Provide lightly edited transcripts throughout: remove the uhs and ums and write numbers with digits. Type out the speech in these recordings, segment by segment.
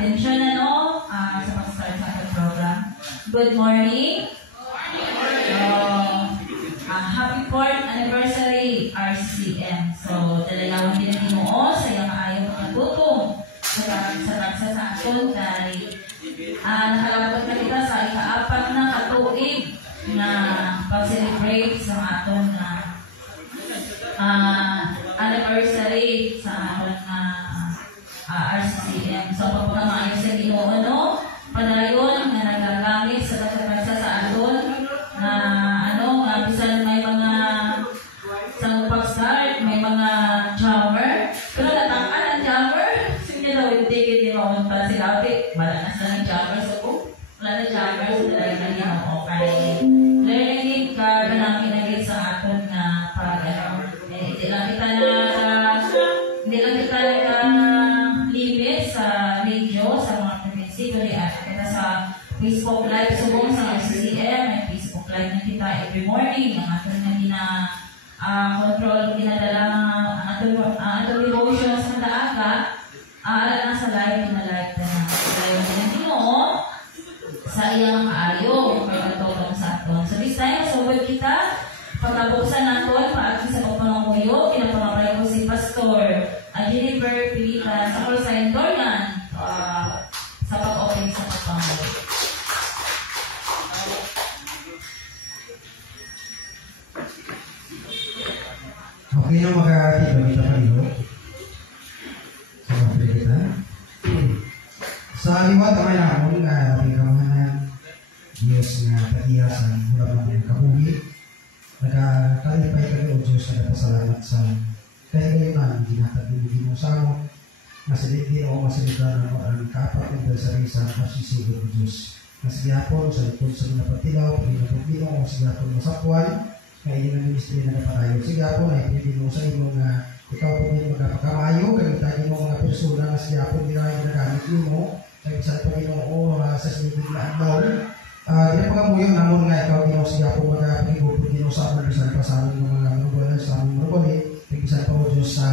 atensyon sa pag-start sa ating program. Good morning. Happy 4th anniversary RCCM. So, talagang pinag-inuo sa iyong ayaw matutong sa aton dahil nakalapot na kita sa ika-4 na katuig na pag-celebrate sa aton na anniversary sa aton na RCCM. So, pagpagamaayos sa Ginoo, padayon na nagagamit sa pagkakasa sa aton na bisan may mga sa pag-start, may mga jammer. Pero natangkan ang jammer. Sige daw, hindi hindi mo para sila. Okay, wala na sila ng jammer. So, wala na jammer. So, talaga na okay. Learning ka namin naging sa aton na hindi lang kita limit sa radio, sa mga province. Kundi kita sa Facebook Live. Subong sa RCCM, may Facebook Live na kita every morning. Ang aton na control, ginadala ang aton devotions na daaga, alam na sa live na live na live na Ginoo sa iyang kaayo kaya natutong sa aton. So this time, subod kita pagkabuksan naton paagi sa pagpangamuyo, kinapangapay ko si Pastor Jennifer Pilitas sa Colossian Dornan sa pag-open sa pagpangamuyo. Okay na mag-aarati ba kita paliho? Sa mga kita? Sa liwat ang ayamon nga pagkamanan Diyos nga katiyasan mula ng kabuhi nagkakalipay kayo o Diyos na napasalamat sa kahilayonan ginatabi mo sa mo masaliti o masalita na ang kapatid sa risa pasisigod ng Diyos masigapon sa likod sa mga patilaw pinapagino o masigapon masapwan kaya yun ang ministry na napatayo. Siga po na ipinipin mo sa inyo na ikaw po din magkapakamayo, gamitin mo mga persona na siya po din ang ginagamit mo, sa isang Panginoon sa sinigid na andaw. Pinapakamuyo namun nga ikaw din siya po magkapagigod po din sa aming isang pasalan ng mga manubulan sa aming manubulan, pag-isan pa po Diyos sa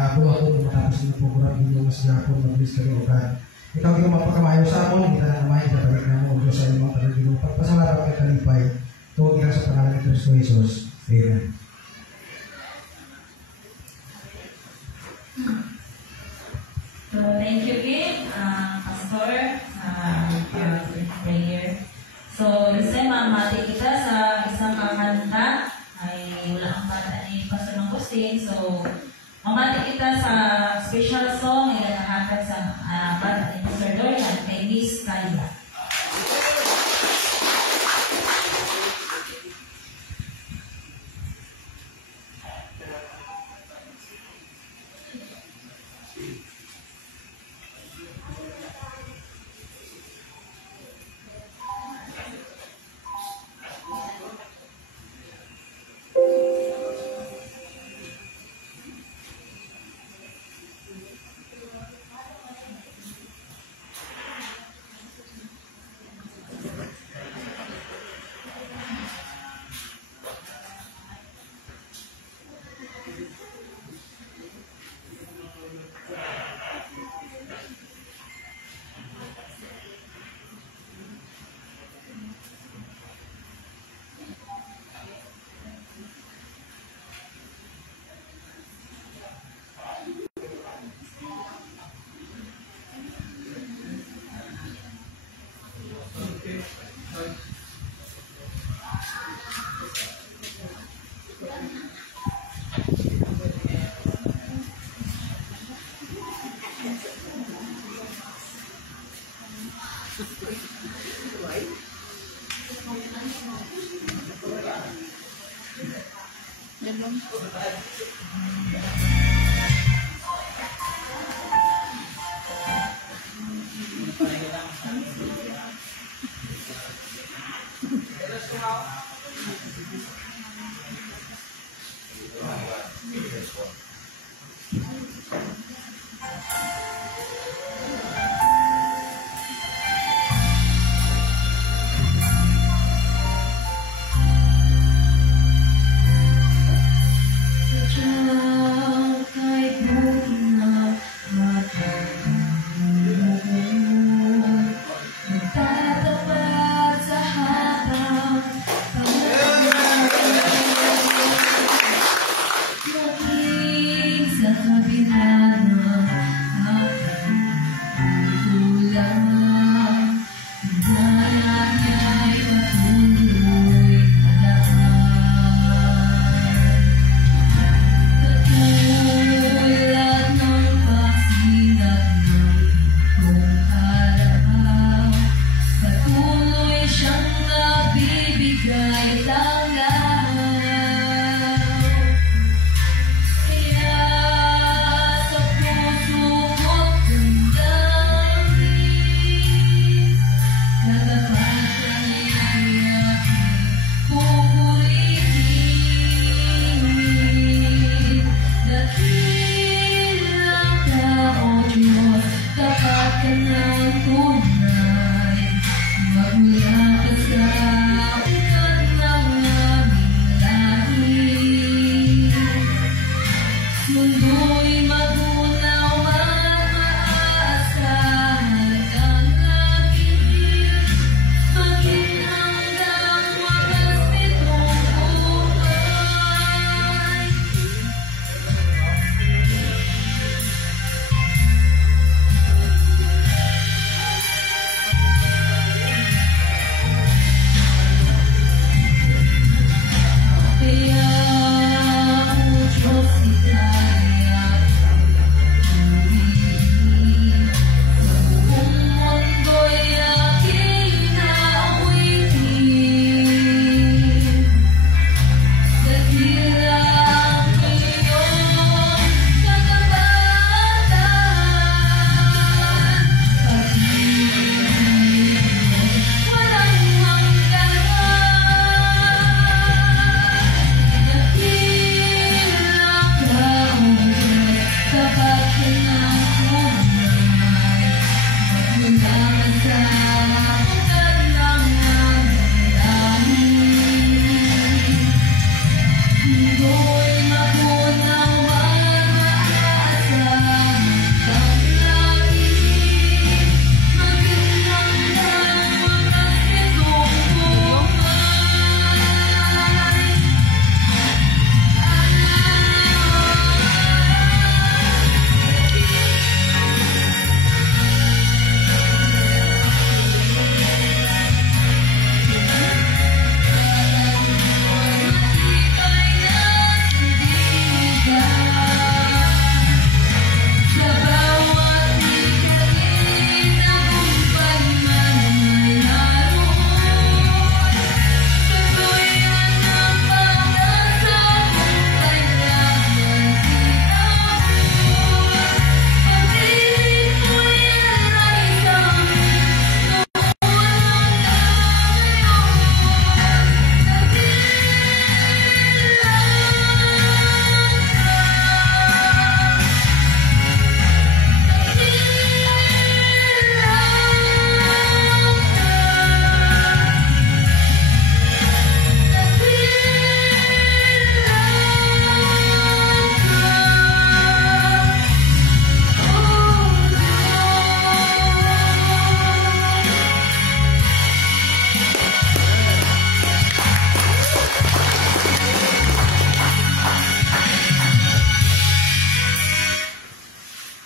ako matapos ng program din yung siya po mag-list kayo agad. Ikaw din mapakamayo sa amon, hindi na naman ikabalik na mo Diyos sa imong talagang pagpasalamat kay kalipay. Tuwag sa pangalan ni Kristo Jesus. Amen. So, thank you, Kim, Pastor, prayer. So, this time, mamati kita sa isang kakanta. Ay, wala ang kanta ni Pastor ng Agustin. So, mamati kita sa special song na nakahatag sa bata ni Pastor Dorian kay Miss Kaya.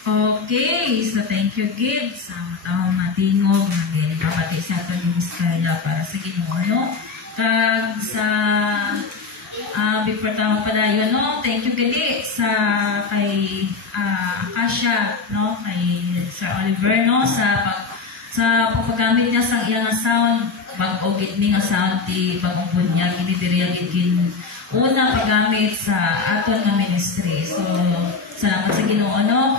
Okay, so thank you, Gid, sa matawang matingog na ginipapati sa ito ni Miss Carla para sa Ginoo, no? Kag sa before tawang padayon, no? Thank you, Gid, sa kay Akasha, no? Kay Sir Oliver, no? Sa pagpagamit niya sa iyang sound, bag-o gid ni nga sound ti pag-umpod niya, ginidiriya gid una paggamit sa aton nga ministry. So, salamat sa Ginoo, no?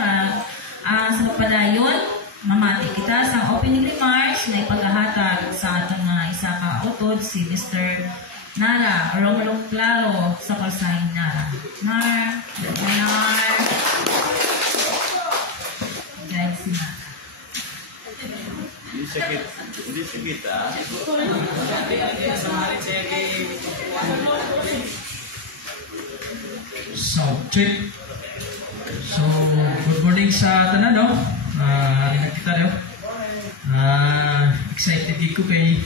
Sa pagpadayon, mamati kita sa opening remarks na ipaghahatag sa aton nga isa ka utod si Mr. Nara Romulo Claro sa Kalsahing Nara. Nar. Guys, si Nara. Hindi sakit, ah. Sound check. So, good morning sa tanan, no? Rinig kita, no? Excited ko kay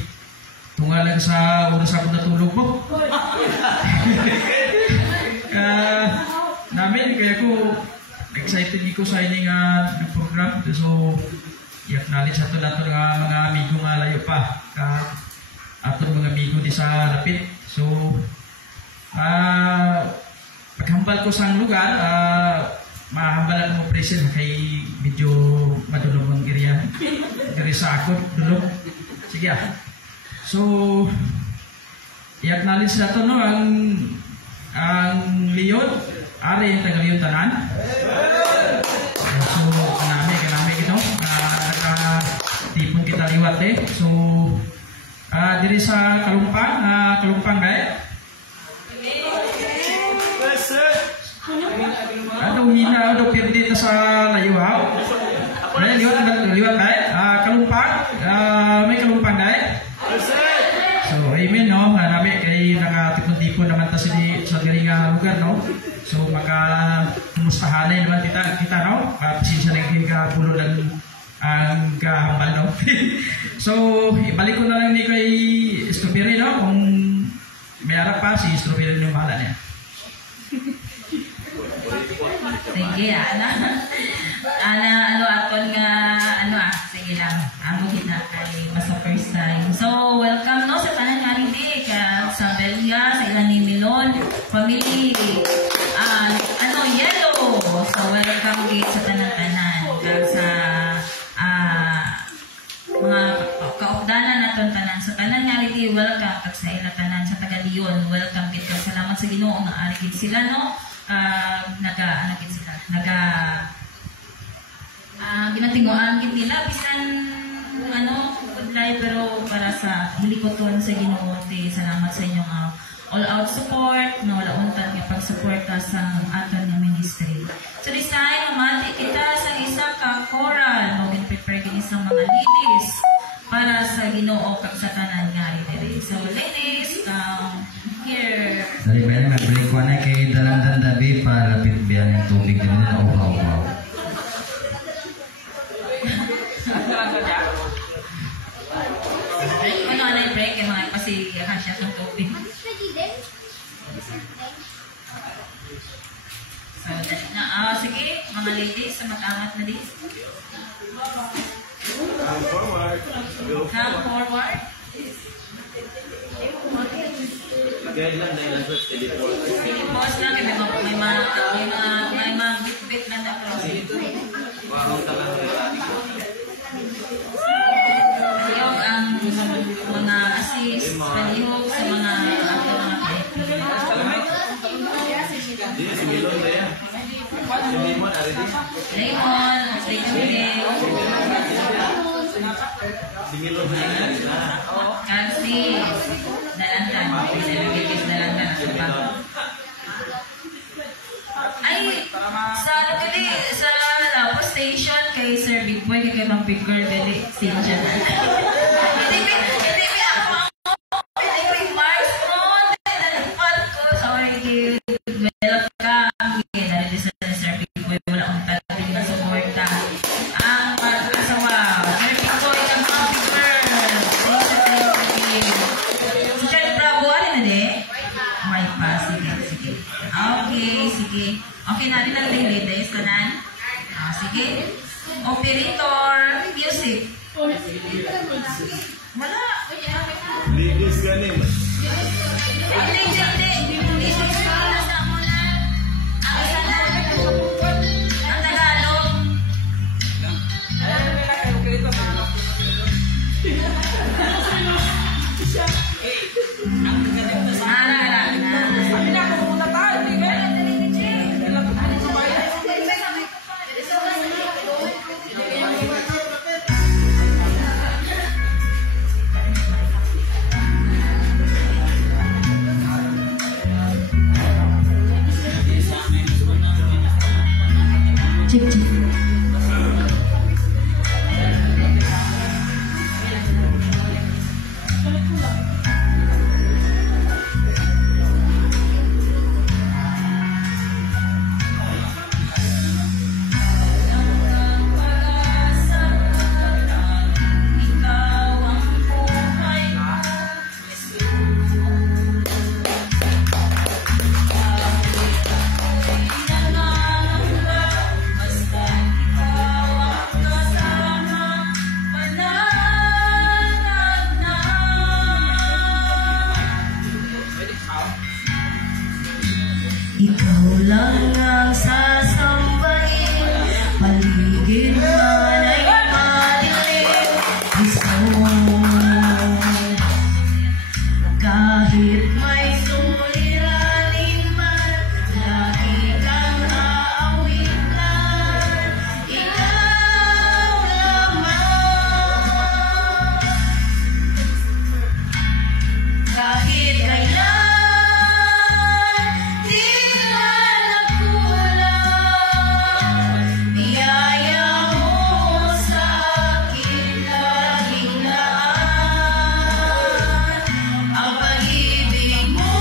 tungalan sa oras ako natulog mo. Namin, kaya ko excited ko sa ini nga program. So, i-acknowledge ato nato nga mga amigo nga layo pa. Ato mga amigo di sa lapit. So, paghambal ko sa lugar, mahambalan mo present kay medyo madulog ang area. Dari sa ako, dulog. Sige So, i-acknowledge nato no ang Leon, ari yung taga-Leon tanan. So, kanami ito. Nakatipon kita liwat So, diri sa Kalumpang gaya. Hina pirdi ta sa layuhaw. Liwat Kalumpang, may Kalumpang gaya. So, amen, no? Namin kay nakatipon-tipon naman ta sa diri nga lugar, no? So, kumustahanay naman kita, no? Pasensya lang yung kabulo ng ang kahambal, no? So, ibalik ko na lang ni kay Strawberry, no? Kung may harap pa, si Strawberry yung bahala niya. Sige, sige lang. Amo kita kay basta first time. So, welcome no sa tanan nga rin sa Belia, sa ilang ni Milon, family, Yellow. So, welcome din sa tanan-tanan. Sa mga kaupdanan naton tanan. Sa tanan nga rin welcome kag sa ilang tanan sa taga-Leon. Welcome din kag salamat sa Ginoo nga ari sila, no? Ginatinguan gid nila bisan kudlay pero para sa hilikoton sa Ginoo salamat sa inyong all out support no wala untad nga pagsuporta sa aton nga ministry. So this time mamati kita sa isa ka choral no prepare din isang mga ladies para sa Ginoo kag sa tanan nga diri. So ladies, here. Dari ba na break ko na kay dalang dandabi para lapit biyan ng tubig din na uhaw-uhaw. Break yung mga kasi siya ng tubig. So, sige, mga ladies, mag-angat na din. Come forward. Come forward. Guideline na ilan sa teleport. Pause lang, may mga bit-bit lang na pero. Wow, talaga rin. Palihog ang mga assist, palihog sa mga kaipin. Dito si Milon na yan. Si Limon, ari din. Raymond, stay tuned. Si Milon na yan. Kasi, dalandan. Bigis dalandan. Ay, sa Lapo Station kay Sir Big Boy kay Mang Big Girl dali station. Hindi ako ang remarks ko. Nalipad ko. Sorry, welcome. Dahil sa Sir Big Boy wala akong tatabing na suporta. Ang mag-asawa, Sir Big Boy kay Mang Big Girl. Si Sir Bravo, ano na di? May pa, sige. Okay, sige. Okay, natin ang ladies, tanan. Sige. Operator, music. Wala. Ladies ka niya. Ang Tagalog. paligid man ay madilim, kahit may suliranin man, lagi kang aawitan, ikaw naman. Kahit kailan, di na nagkulang, biyaya mo sa akin laging laan. Ang pag-ibig mo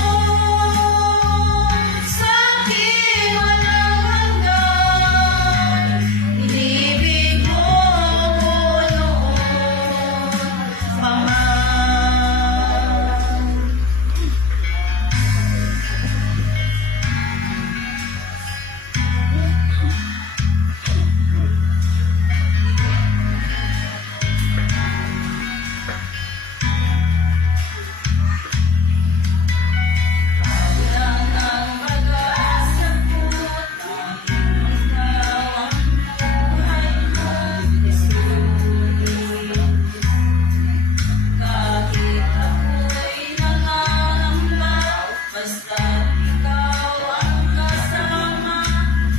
sa akin walang hanggan, inibig mo ako noon pa man. Walang ang pag-asa ko, tanging ikaw ang buhay ko, isulit. Kahit ako'y nangangamba, basta't ikaw ang kasama,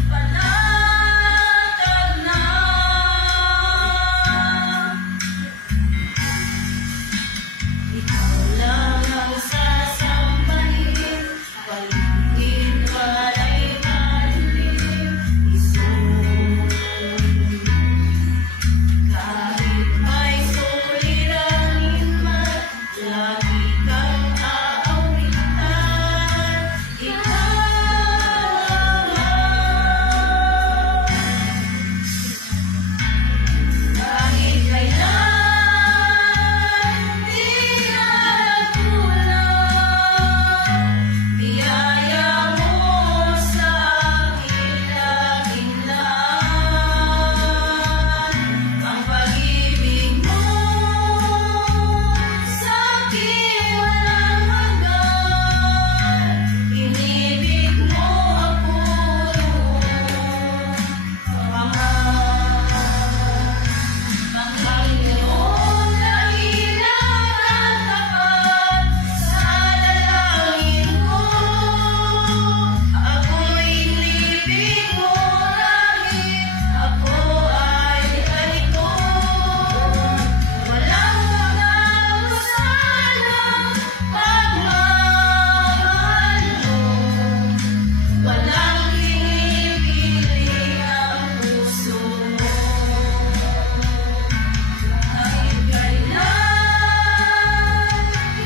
panatag na. Ikaw lang ang sasambahin, paligid man ay madilim, isulit. Kahit may suliranin man, lagi kang aawitan, ikaw naman. Kahit kailan, di na nagkulang, biyaya mo sa akin laging laan. Ang pag-ibig mo sa akin walang hanggan, inibig mo ako noon pa man. Ang Panginoon lagi lang tapat sa dalangin ko, ako'y inibig mo lagi, ako ay talikod. Walang magkakasalang pagmamahal mo, walang pinipili ang puso mo. Kahit kailan,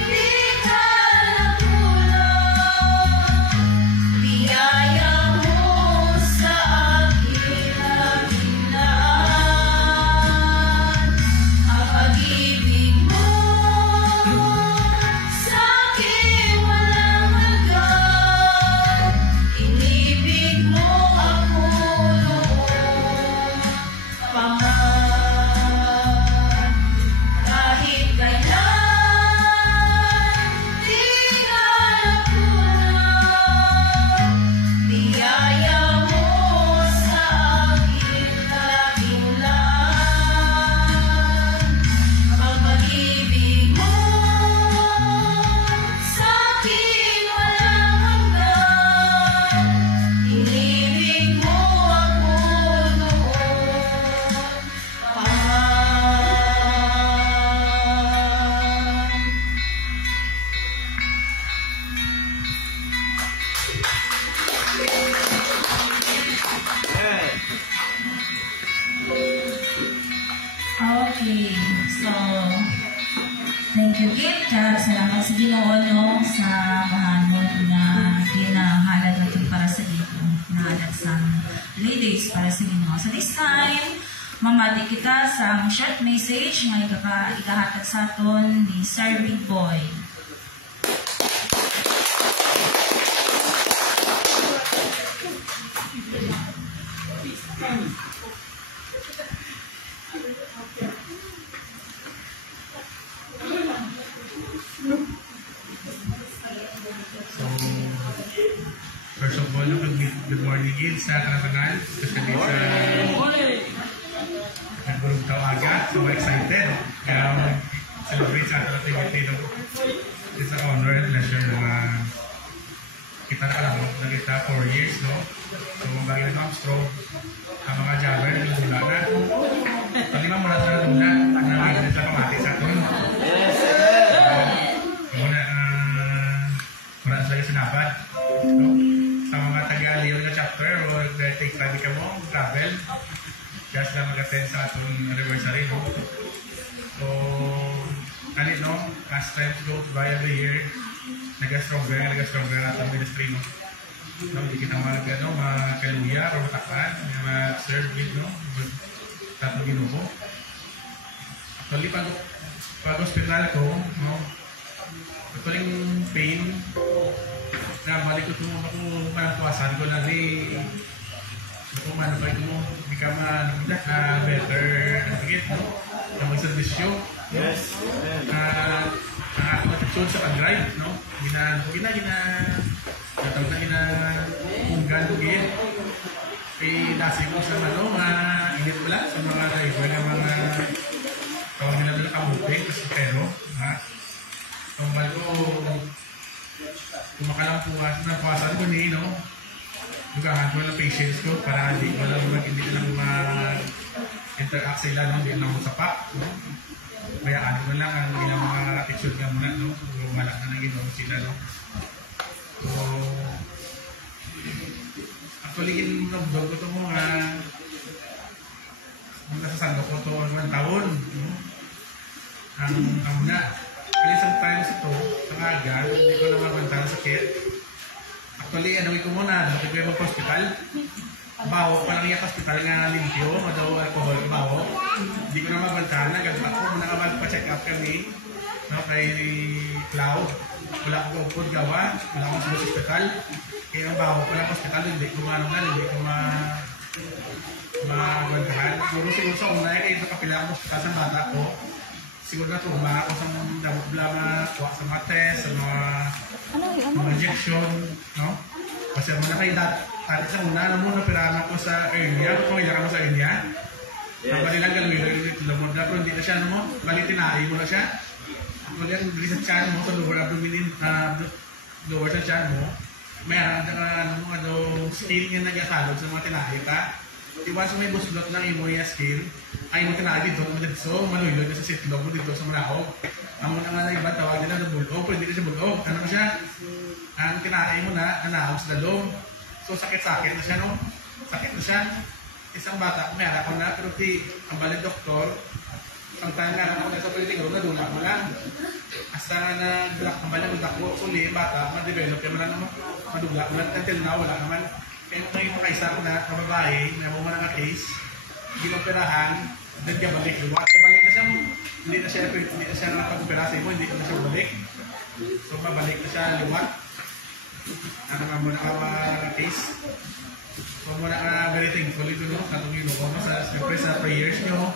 di ka nagkulang, biyaya mo sa akin laging laan. Ang pag-ibig mo sa akin walang hanggan, inibig mo ako noon pa man. Kahit kailan, di ka nagkulang, biyaya mo sa akin laging laan. Ang pag-ibig mo sa akin walang hanggan, inibig mo ako noon pa man. Okay, so thank you Git, kaya salamat sa Ginoo no sa mahanod na ginahalad natin para sa dito, nahalad sa ladies para sa Ginoo. So this time, mamati kita sa short message nga ikahatag sa aton ni Sir Big Boy. First of all, good morning gigil sa kanatanan, especially sa nagulong tao agad, so excited. Kaya celebrate sa ating activity no? It's an honor and pleasure na kita na alam na kita 4 years, no? So, bagay na stroke, ang mga jabber, nagdula na. Palima mula sa nagdula, nagdula sa pamati sa atin. Mula sa sinabat. No? Sa mga taga-Leon na chapter, o take study ka mo, travel, just lang mag-attend sa atong anniversary. No? So, kanit, no? As time goes by every year, nag-stronger atong ministry, no? No, hindi kita makaluya o matakpan, mag-serve with, no? Tatong ginubo. Actually, pag hospital ko, no? Actually, pain, na balik ko ito, ako manangkuasan ko na rin, ako manabay mo, hindi ka better, no? Na mag-servisyo. Yes. Ang ating attitude sa pag-drive, no? Hunggan bugin. Dasi ko sa init pala sa mga driver ng mga tawag nila doon kamuting, pero, ha? Kung bago, kumakalampuasan ko ni, no? Dugahan ko ng patience ko para hindi lang mag-interact sila, no? Hindi lang masapak, no? Bayaan ko lang ang ilang mga attitude nga muna, no? Malak na naging sila, no? So, actually, inabdog ko ito mga nasasando ko ito ang taon, no? Ang muna. Kaya isang times ito, sa aga, hindi ko na mabanta ng sakit. Actually, anawin ko muna, bakit ko yung mag-hospital. Bawo pa lang yung hospital nga limpyo, o daw alcohol, bawo. Hindi ko na mabantahan na, ganda ko, muna ka magpa-check up kami, no, kay Cloud. Wala ko upod gawa, wala ko sa hospital. Kaya ang bawo pa lang hospital, hindi ko hindi ko mabantahan. Siguro sa una, kaya ito kapila ko hospital sa bata ko. Siguro na tuma ako sa mga kuha sa mga test, sa mga injection, no? Kasi muna kayo dati sa una, muna pirama ko sa area, kung ilang ko sa area. Ang balilang galwilo yung lumod na, pero hindi na siya, no? Bali tinahi mo na siya. Kung yan, bili sa tiyan mo, sa lower abdomen, lower sa tiyan mo, may skill nga nag-asalog sa mga tinahi ka. Iwas may buslot ng imo yung skill, ay mo tinahi dito, so malulog na sa sitlog mo dito sa malahog. Ang muna nga na iba, tawag nila na bulog, pero hindi na siya bulog. Ano mo siya? Ang tinahi mo na, nanahog sa dalong. So sakit-sakit na siya, no? Sakit na siya. Isang bata, mayara ko na, pero ang balik doktor, ang tanga na ako sa politiko, nadula mo lang. Hasta nga nag-block ang balik ko, uli, bata, ma-develop yung lang naman, madula mo lang. Until now, wala naman. Kaya ngayon makaisa ko na, kababae, na mo na case, ginoperahan, nagkabalik, luwat. Nabalik na siya, hindi na siya nakapag-operasi mo, hindi na siya balik. So, mabalik na siya, luwat. Ano nga muna ka case. So, muna ka very thankful ito, no? Katong ginoo mo siyempre sa prayers nyo.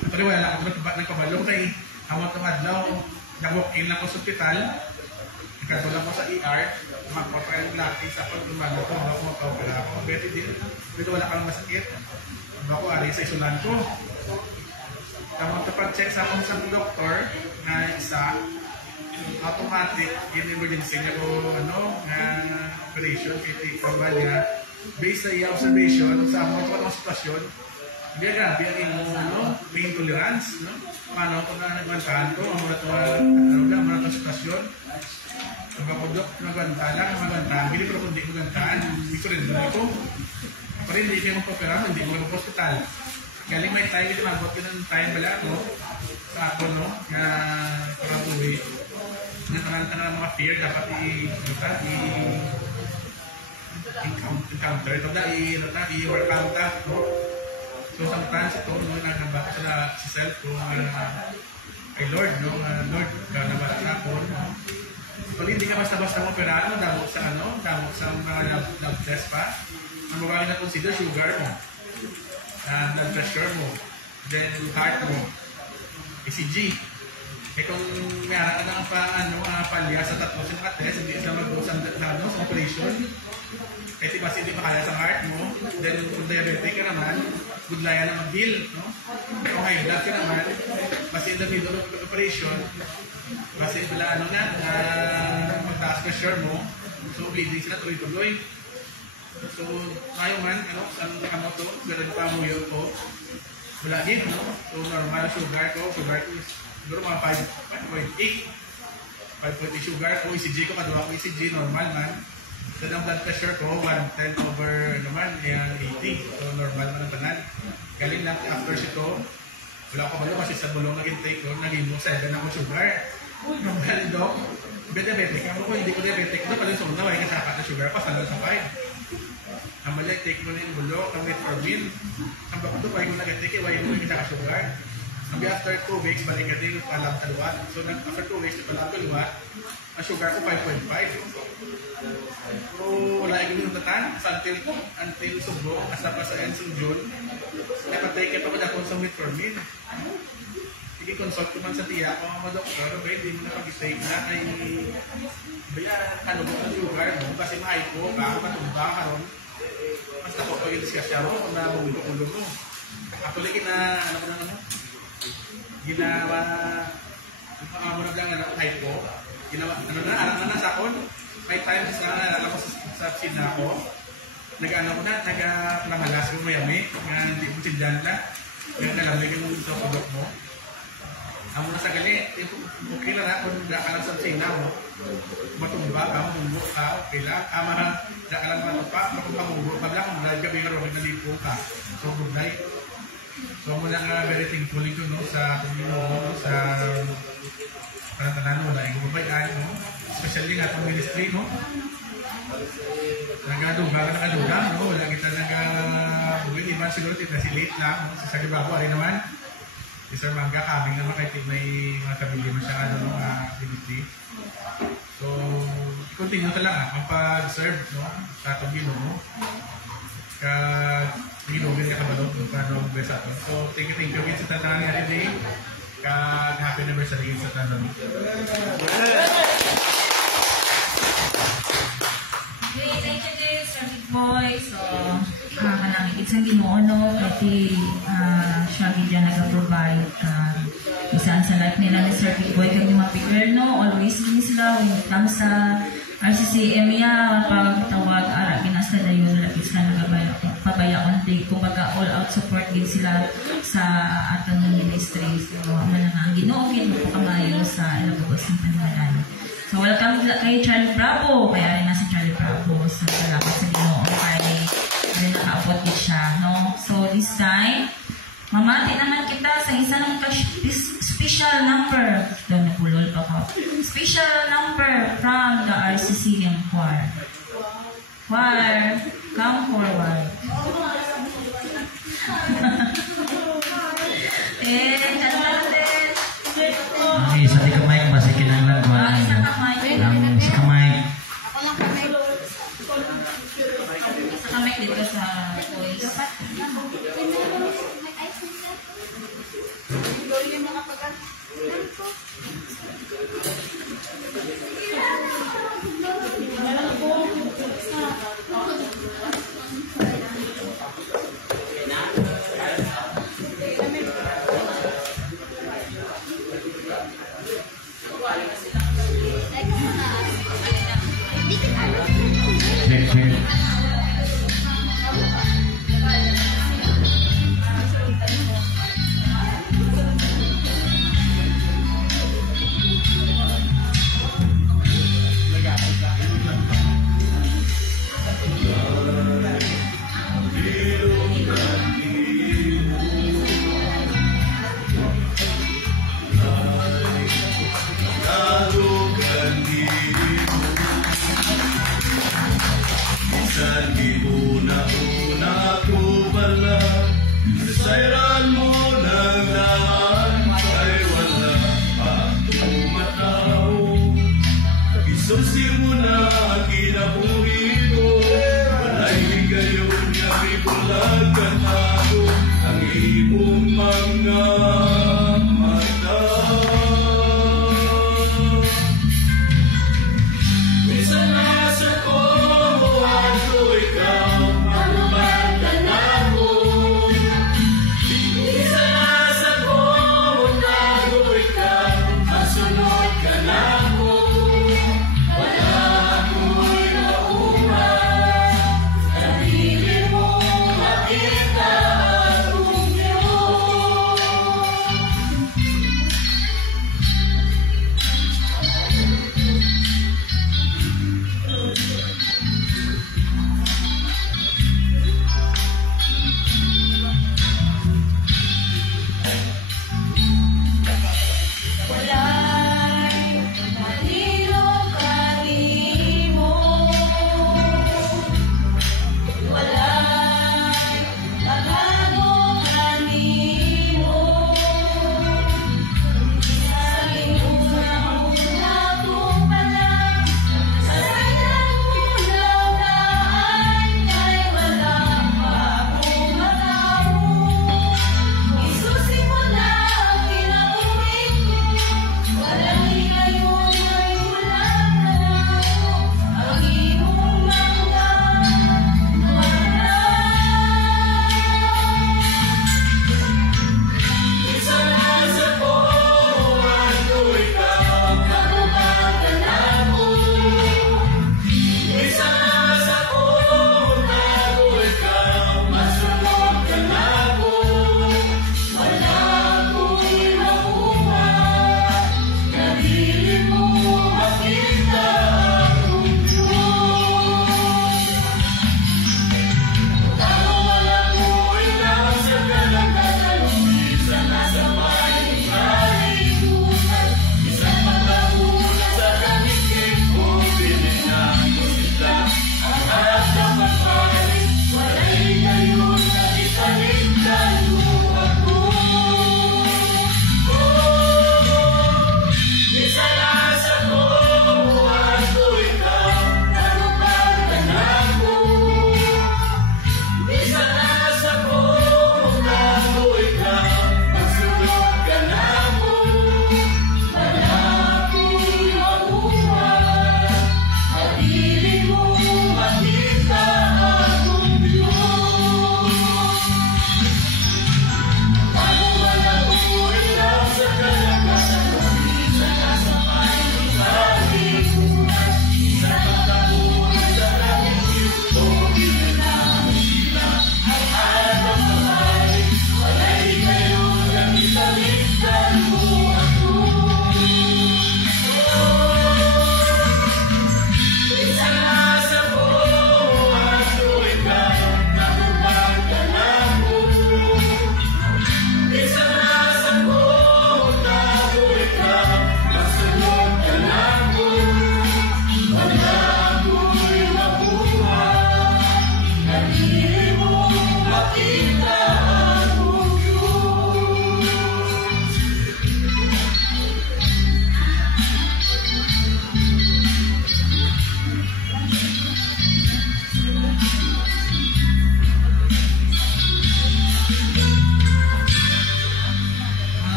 Actually, wala lang ako nagkabalo kay awat ng adlaw. Nag-walk-in lang ko sa hospital. Nagkatulang ko sa ER. Magpapayang latis ako tumalo ko. Ako magpapala ako. Dito wala kang masakit. Ako ari sa isulan ko. Tapos kapag-check sa akong isang doktor na isa, automatic in emergency niya ko operation kiti ba niya based sa iya observation sa mga sitwasyon hindi grabe ang imo pain tolerance no paano ko na nagbantahan ko ang mga sitwasyon pag ako dok nagbantahan hindi pero kung di ko gantahan ito rin ko pero hindi kayo magpapera hindi mo mag-hospital galing may time dito magbot ko ng time bala no sa ako no na parabuhi ng mga fear dapat i-encounter ito na i-workout no? So sometimes ito no, nagamba ko sa self ko kay Lord no? Lord, nabala na ako no? So hindi ka basta-basta mo operado damo sa mga lab test pa ang mabawin na consider sugar mo blood pressure mo then heart mo ECG. Kung mayroon ka ng palya sa tatlo sa test, hindi sila mag-go sa operation. Kasi basta hindi makaya sa heart mo, then kung diabetic ka naman, gudlayan na mag-heal, no? Kung high blood ka naman, basta in the middle of the operation, basta wala ano na, magtaas pressure mo, so bleeding sila tuloy-tuloy. So, ngayon man, ano, saan ano to, ganun pa mo yun ko, wala din, no? So, normal sugar ko is, siguro mga 5.8. 5.8 sugar ko, ECG ko, kaduha ko ECG, normal man. So, ang blood pressure ko, 110 over naman, 80. So, normal man ang tanan. Galing lang, after sito, wala ko balo kasi sa bulong nag-intake ko, naging 7 ako sugar. Normal do, diabetic. Ako ko, hindi ko diabetic. Ito pala yung sunod na, wala yung sapat na sugar pa, sa 5. Ang balik, take mo na yung bulok, ang metformin. Ang bakto, wala yung nag-intake, wala yung sugar. Sabi after 2 weeks, balik ka din yung palang kaluwat. So, after 2 weeks, yung palang kaluwat, ang sugar ko 5.5. So, wala yung minutatan. Until subro, asa pa sa end ng June, napatake pa ako sa metformin. I-consult ko man sa tiya ko, mga doktor, okay, hindi mo nakapag-take na kay kanubok ng sugar mo, kasi ma-high ko, baka matumba ka ron. Mas ako pag-discuss mo, kung namulo-ulo mo. Ako lagi na, ano ko na naman, ginawa mo na lang type ko ginawa ano na sa akon may time sa alam ko sa sina ko nag-ano ko na nag-namalas ko mayami nga hindi mo tindan na yung nalamig yung sa product mo amo na sa gali okay lang na kung dakalang sa sina mo matumba ka mumbo ka okay lang ama dakalang matupa matumpa pag lang kung vlog ka bigaro naglipo ka so good night. So muna nga very thankful ito no, sa Panginoon, no, sa panatanan wala yung babayan, no? Especially nga itong ministry, no? Nagadugang, no? Wala kita nag-uwin, iman siguro tinasilate lang, no? Sa Sagibabo, ay naman, si Sir Mangga, kaming naman kahit may mga kabili masyado, no? Ministry. So, continue ka lang, mapag-serve, no? Sa itong Ginoo, Ginugin ka kabalog kung paano besa to. So, thank you sa tatangan nga today. Happy anniversary sa tatangan. Okay, thank you din, Sir Big Boy. So, kanangit sa Ginoo, no? Kasi siya dyan nag-provide isang sa life nila ni Sir Big Boy kami mapigil, no? Always din sila when it comes sa RCCM ya, pagtawag, ginasta na yun, lapis ka pabayaan din, kumbaga all-out support din sila sa atong ministry. So, ang Ginoo, po kamayo sa ilabagos ng pangalan. So, welcome kay Charlie Bravo. Kaya rin na si Charlie Bravo. So, salamat sa Ginoo kay nakaabot din siya. No? So, this time, mamati naman kita sa isang special number. Ito, napulol pa ko. Special number from the RCCM Choir. Choir, come forward. Kanta natin. Okay, sa tika mic, basikin lang lang. Isa kamay. Sa kamay. Isa kamay dito sa voice.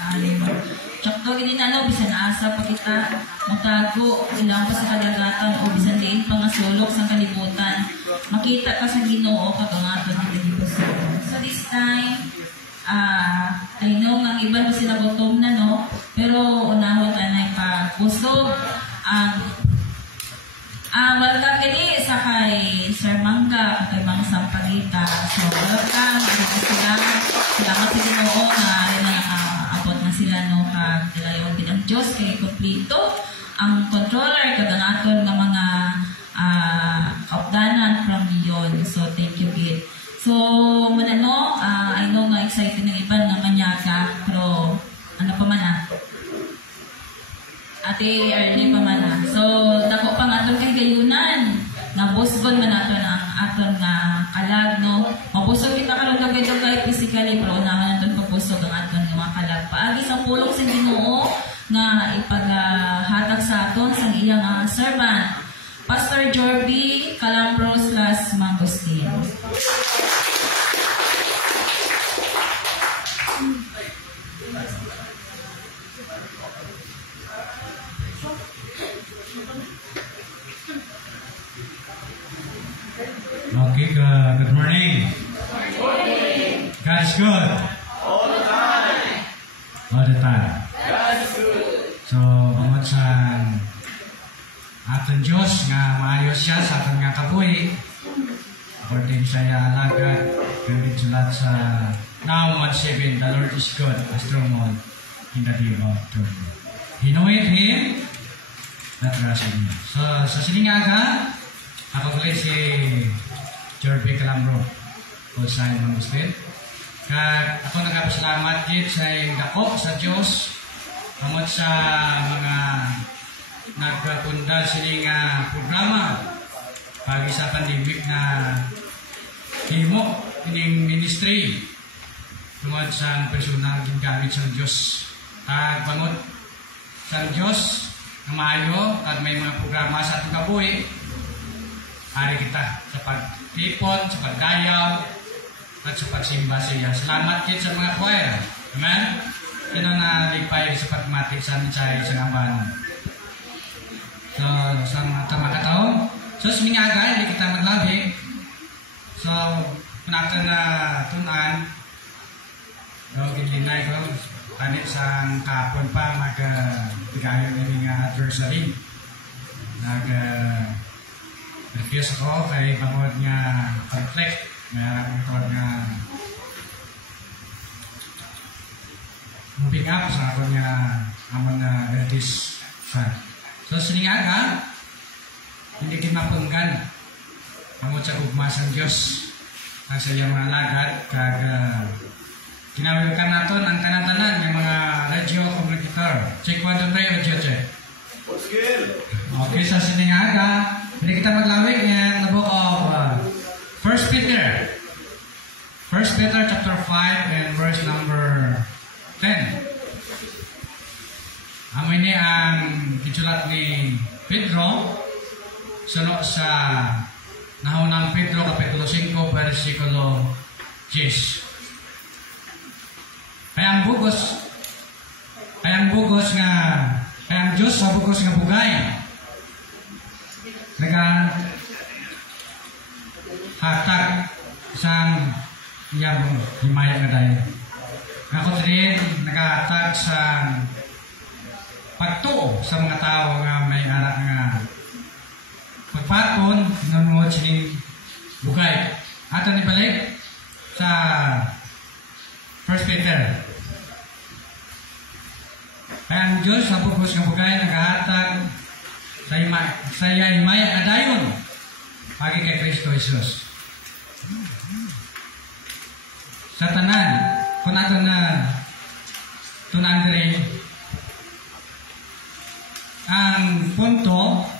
sa alim. Tsakto gini na no, bisan asa pa kita matago ilang pa sa kadagatan o bisan diin pa nga sulok sa kalibutan. Makita ka sa Ginoo kagangaton ang dito. So this time, I know nga iba mo sila gutom na no, pero unahon tanay pa busog welcome kini sa kay Sir Mangga kay Mang Sampagita. So welcome sila sa Ginoo nga abot na sila no kag dalayon din ang Dios kay kompleto ang controller kagangaton nga mga kaupdanan from beyond. So thank you Gid. So muna no, I know nga excited ng iba nga manyaga, pero ano pa man Ate early pa man So dako pa nga aton kay gayunan nga busgon man aton ang aton nga kalag no. Mabusog kita karon kay physically, pero unahan aton pabusog ang aton nga mga kalag. Paagi sa pulong sa Ginoo nga ipaghatag sa aton sang iyang servant Pastor Jorby Calambros Las Mangostin. Okay, good morning. God's good. All the time. All the time. God's good. So, bangod sa aton Diyos nga maayos siya sa aton nga kabuhi. According sa alagad, ganit sulat sa Nahum 1:7, the Lord is good, a stronghold in the day of trouble. He knoweth him that trust in him. So, sa silingaga, ako ulit si Jorby Calambro o sa Imang Gustin. Kag ako nagpasalamat din sa dako sa Diyos amot sa mga nagpundal sining programa pagi sa pandemic na himo ining ministry tungod sa personal gingamit sa Diyos. Kag pangot sa Diyos na maayo at may mga programa sa atong kabuhi. Hari kita sa pagtipon, sa pagdayaw, at sa pagsimba siya. Salamat din sa mga choir. Amen? Kino na ligpay sa pagmatik sa mensahe sa ngaban. So, sa mga tamakataw. So, sa mga agay, hindi kita maglabi. So, natin na tunan, ginlinay ko, tanit sa kapon pa, mag-bigayon ng adversary. Refuse ako kay bangod nga conflict. Mayroon ito nga moving up sa ako nga amon na redis sa. So siningaga, hindi kinapunggan bangod sa ugma sa Diyos ang sa iyang mga lagad kag kinawilkan naton ang kanatanan ng mga radio communicator. Check 1, 2, 3, radio check. What's good? Okay, sa siningaga, hindi kita maglawig in the book of 1 Peter. 1 Peter chapter 5 and verse number 10. Amoy ni ang itulat ni Pedro sunod sa nahunang Pedro kapitulo 5 versikulo 10. Kaya ang Diyos sa bugos nga bugay nag-hatag isang iyang himaya nga dahil. Ako rin nag-hatag sa pagtuo sa mga tao nga may anak nga pagpatpon nanuod sining bugay. Ato ni balik sa 1 Peter. Kaya ang Diyos sa bugos nga bugay nag-hatag sa himaya nga dayon pagi kay Kristo Jesus. Sa tanan, kung ato na tunan rin, ang punto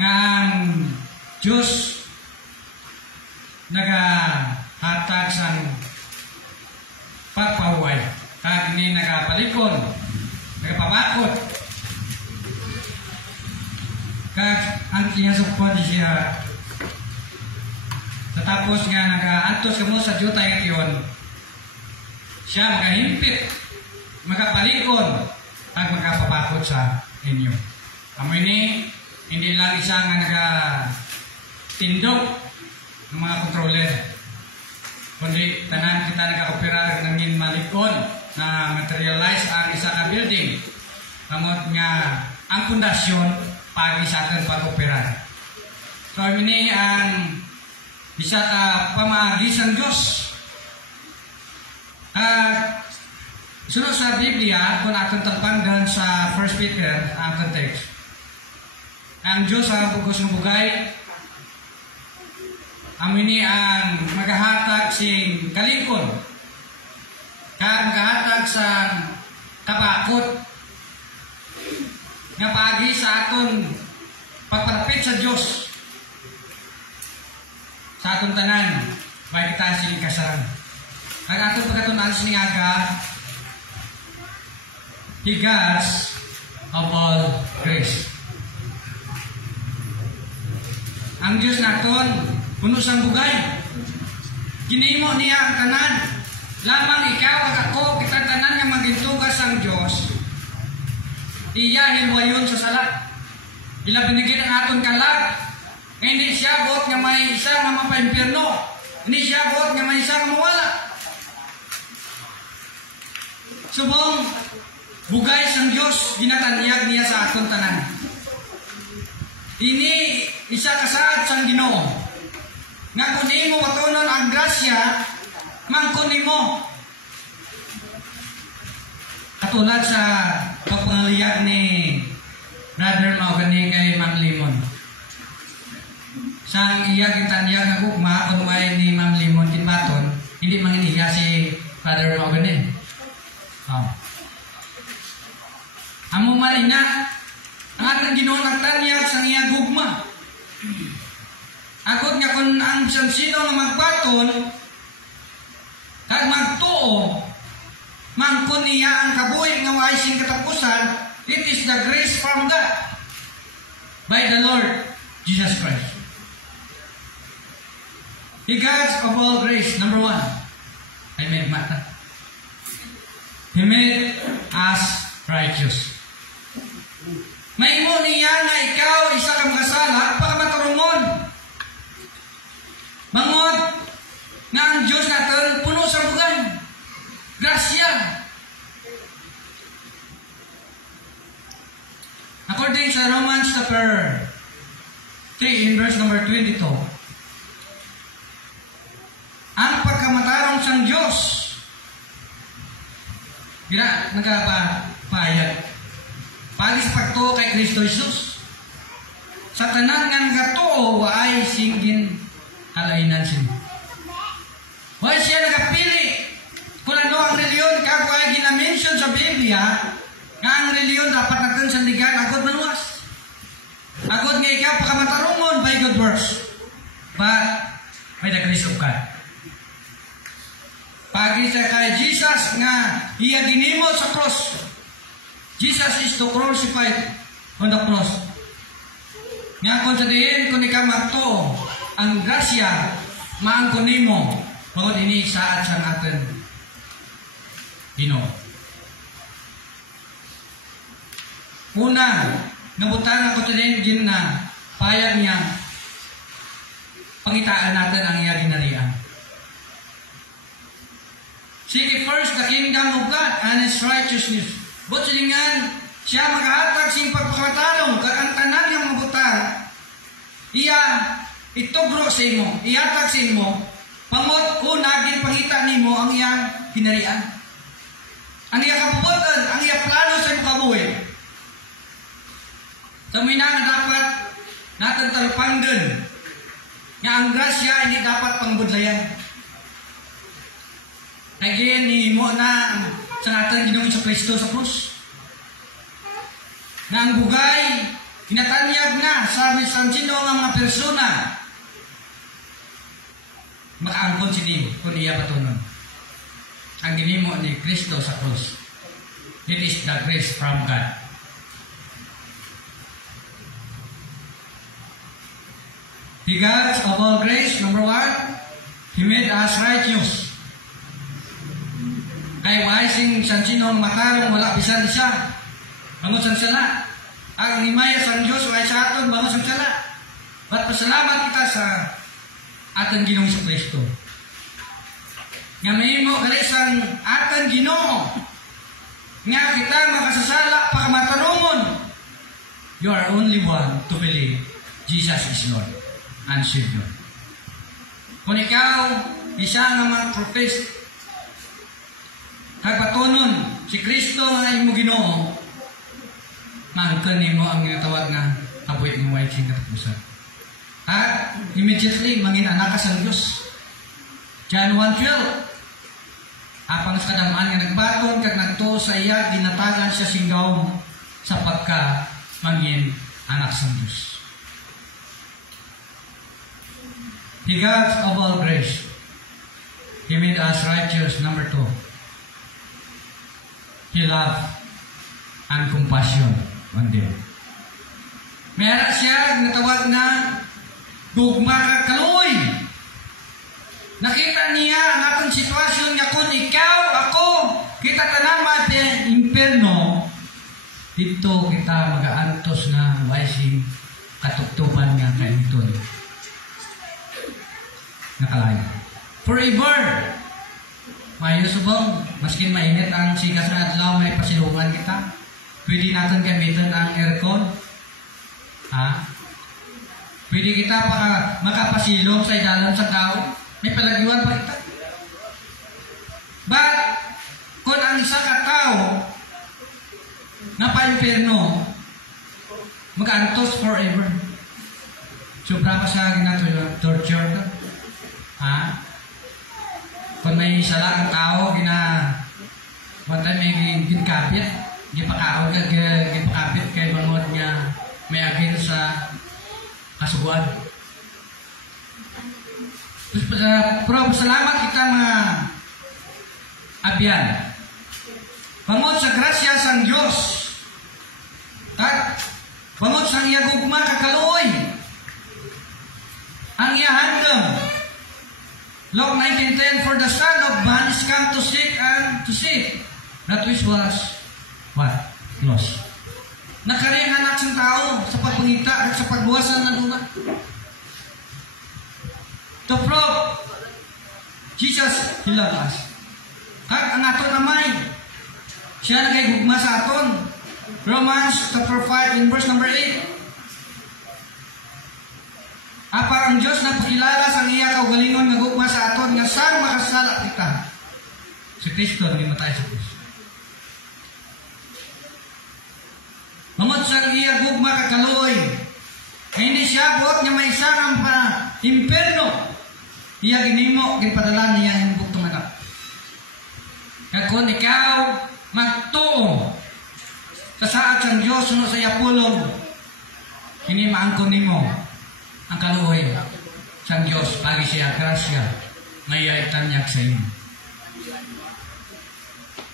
nga ang Diyos nagahatag sa pagpahuway. Kag ni nagapalikon, nagapabakot. Kag ang kinasukpon siya tapos nga nag-aantos ka mo sa jutay ngayon siya magahimpit magapalikon at magapapakot sa inyo. Amo ini hindi lang isa nga nagatindog ng mga controller, kundi tanan kita nag-operar ng malikon na materialize ang isa ka building. Kamot nga ang pundasyon pagi sa atin pag-operar. So ini ang bisa ka pamaagi sa Diyos. Sunod sa Biblia, kung atong tagpangdan sa 1 Peter, ang context, ang Diyos ang bugos ng bugay, amini ang magahatag sing kalingkod, kag magahatag sa kabakot, nga pagi sa aton pagparapit sa Diyos, sa aton tanan, may kita sing kasaran. Ang aton pagkatunan sing aga, the gods of all grace. Ang Diyos naton puno sang bugay. Ginimo niya ang tanan. Lamang ikaw at ako, kita tanan nga magintugas ang Diyos. Iya hilwayon sa sala. Bila binigyan ang aton kalag, hindi siya buot nga may isa nga mapaimpirno. Hindi siya buot nga may isa nga mawala. Subong, bugay sang Diyos, ginatanyag niya sa aton tanan. Ini isa kasaad sang Ginoo. Nga kunin mo matunon ang grasya, mangkunin mo. Katulad sa pagpangaliyag ni Brother Maugani kay Ma'am Limon. Sang iya kitanyag nga gugma, kung may ni Ma'am Limon kinbaton, hindi manginiya si Brother Maugani. Amo malina, ang atang Ginoo nagtanyag sang iya gugma. Agod nga kung ang sino nga magbaton, kag magtuo, mangkon niya ang kabuhi nga way sing katapusan, it is the grace from God by the Lord Jesus Christ. The gods of all grace, number 1, I made mata. He made us righteous. May mo niya nga ikaw isa ka makasala para maturungon. Bangod nga ang Diyos natin puno sa bugay. Grasya. According sa Romans chapter 3 in verse number 22, ang pagkamatarong sang Diyos nagpapayag pagi sa pagtuo kay Kristo Jesus. Sa tanan nga nagatuo ay singgin kalainan siya. Why siya nagapili? Kung ano ang reliyon, kako ay ginamention sa Biblia, nga ang reliyon dapat natin sandigan agad manuwas. Agad nga ikaw pagkamatarungon by good works. But by the grace of God. Pagi sa kay Jesus nga iya ginimo sa cross. Jesus is to crucified on the cross. Nga kung sabihin, kung ikaw magtuo, ang grasya, maangkon nimo, bawat ini saat sa atin. Ginoo. Una, nabutan ako din na payag niya, pangitaan natin ang iya ginarian. Seek first the kingdom of God and His righteousness. But silingan, siya maghahatag sing pagpakatalong, kag ang tanan yung mabutang, iya itugro sa imo, ihatag sa imo, pangod una, ginpangita nimo ang iya hinarian. Ang iya kapubutan, ang iya plano sa imo kabuhi. Sa mina nga dapat natin talpanggan, nga ang grasya hindi dapat pangbudlayan. Again, nimo na sa natin Ginoong sa Kristo sa krus. Na ang bugay, inatanyag na sa sino nga mga persona. Makaangkon sini kung iya patunon. Ang ginimo ni Kristo sa krus. It is the grace from God. The God of all grace, number 1, He made us righteous. Kay maising sansinong matarong wala bisan isa. Bangon sang sala. Ang himaya sang Diyos ay sa aton bangon sang sala. Ba't pasalamat kita sa aton Ginoong Kristo. Nga mahimo gali sang aton Ginoo. Nga kita makasasala pagmatarungon. You are only one to believe Jesus is Lord and Savior. Kung ikaw isa nga mag-profess kag patunon si Kristo nga imo Ginoo, mangken nimo ang ginatawag nga kabuhi mo ay katapusan. At immediately mangin anak ka sa Dios. John 1:12. Apang sa kadamaan nga nagbaton kag nagtuo sa iya ginatagan siya singgaw sa pagka mangin anak sa Dios. He God of all grace. He made us righteous. Number 2. He love and compassion on them. Meron siya natawag na gugma ka kaluoy. Nakita niya ang atong sitwasyon nga kung ikaw, ako, kita tanama sa imperno, dito kita mag-aantos na wising katuptupan nga kainiton. Nakalayo. Forever. Mayo subong, maskin mainit ang sikas na adlaw, may pasilungan kita. Pwede natin gamitin ang aircon. Ha? Pwede kita makapasilong sa idalam sa tao. May palagiwan pa kita. But, kung ang isa ka tao na pa-imperno, mag-antos forever. Sobra pa sa torture ka. Ha? Kung may isa lang ang tao, may ginkapit, gipakapit kay bangod niya may agil sa kasuguan. Pero salamat kita mga abyan. Bangod sa grasya sang Diyos at bangod sang iya gugma kakaluoy ang iya handom. Luke 19:10, for the Son of Man is come to seek and to save that which was what? Lost. Nakari ang anak ng tao sa pagpangita at sa pagbuwasan ng luma. To prove Jesus, He loved us. Kag ang aton namay, siya nagay-gugma sa aton. Romans chapter 5 in verse number 8. Apa ang Diyos na pakilala sa iya kaugalingon nga gugma sa aton nga saan makasala kita. Si Kristo naging matay sa Kristo. Mangod sa iya gugma kakaluoy. Hindi siya buot nga may isang pa imperno. Iya ginimo ginpadala niya yung buktong anak. Kag kung ikaw magtuo sa saat sang Diyos suno sa iya pulong, hindi maangkon nimo ang kaluoy sang Diyos pagi siya grasya ngayon tanyag sa inyo.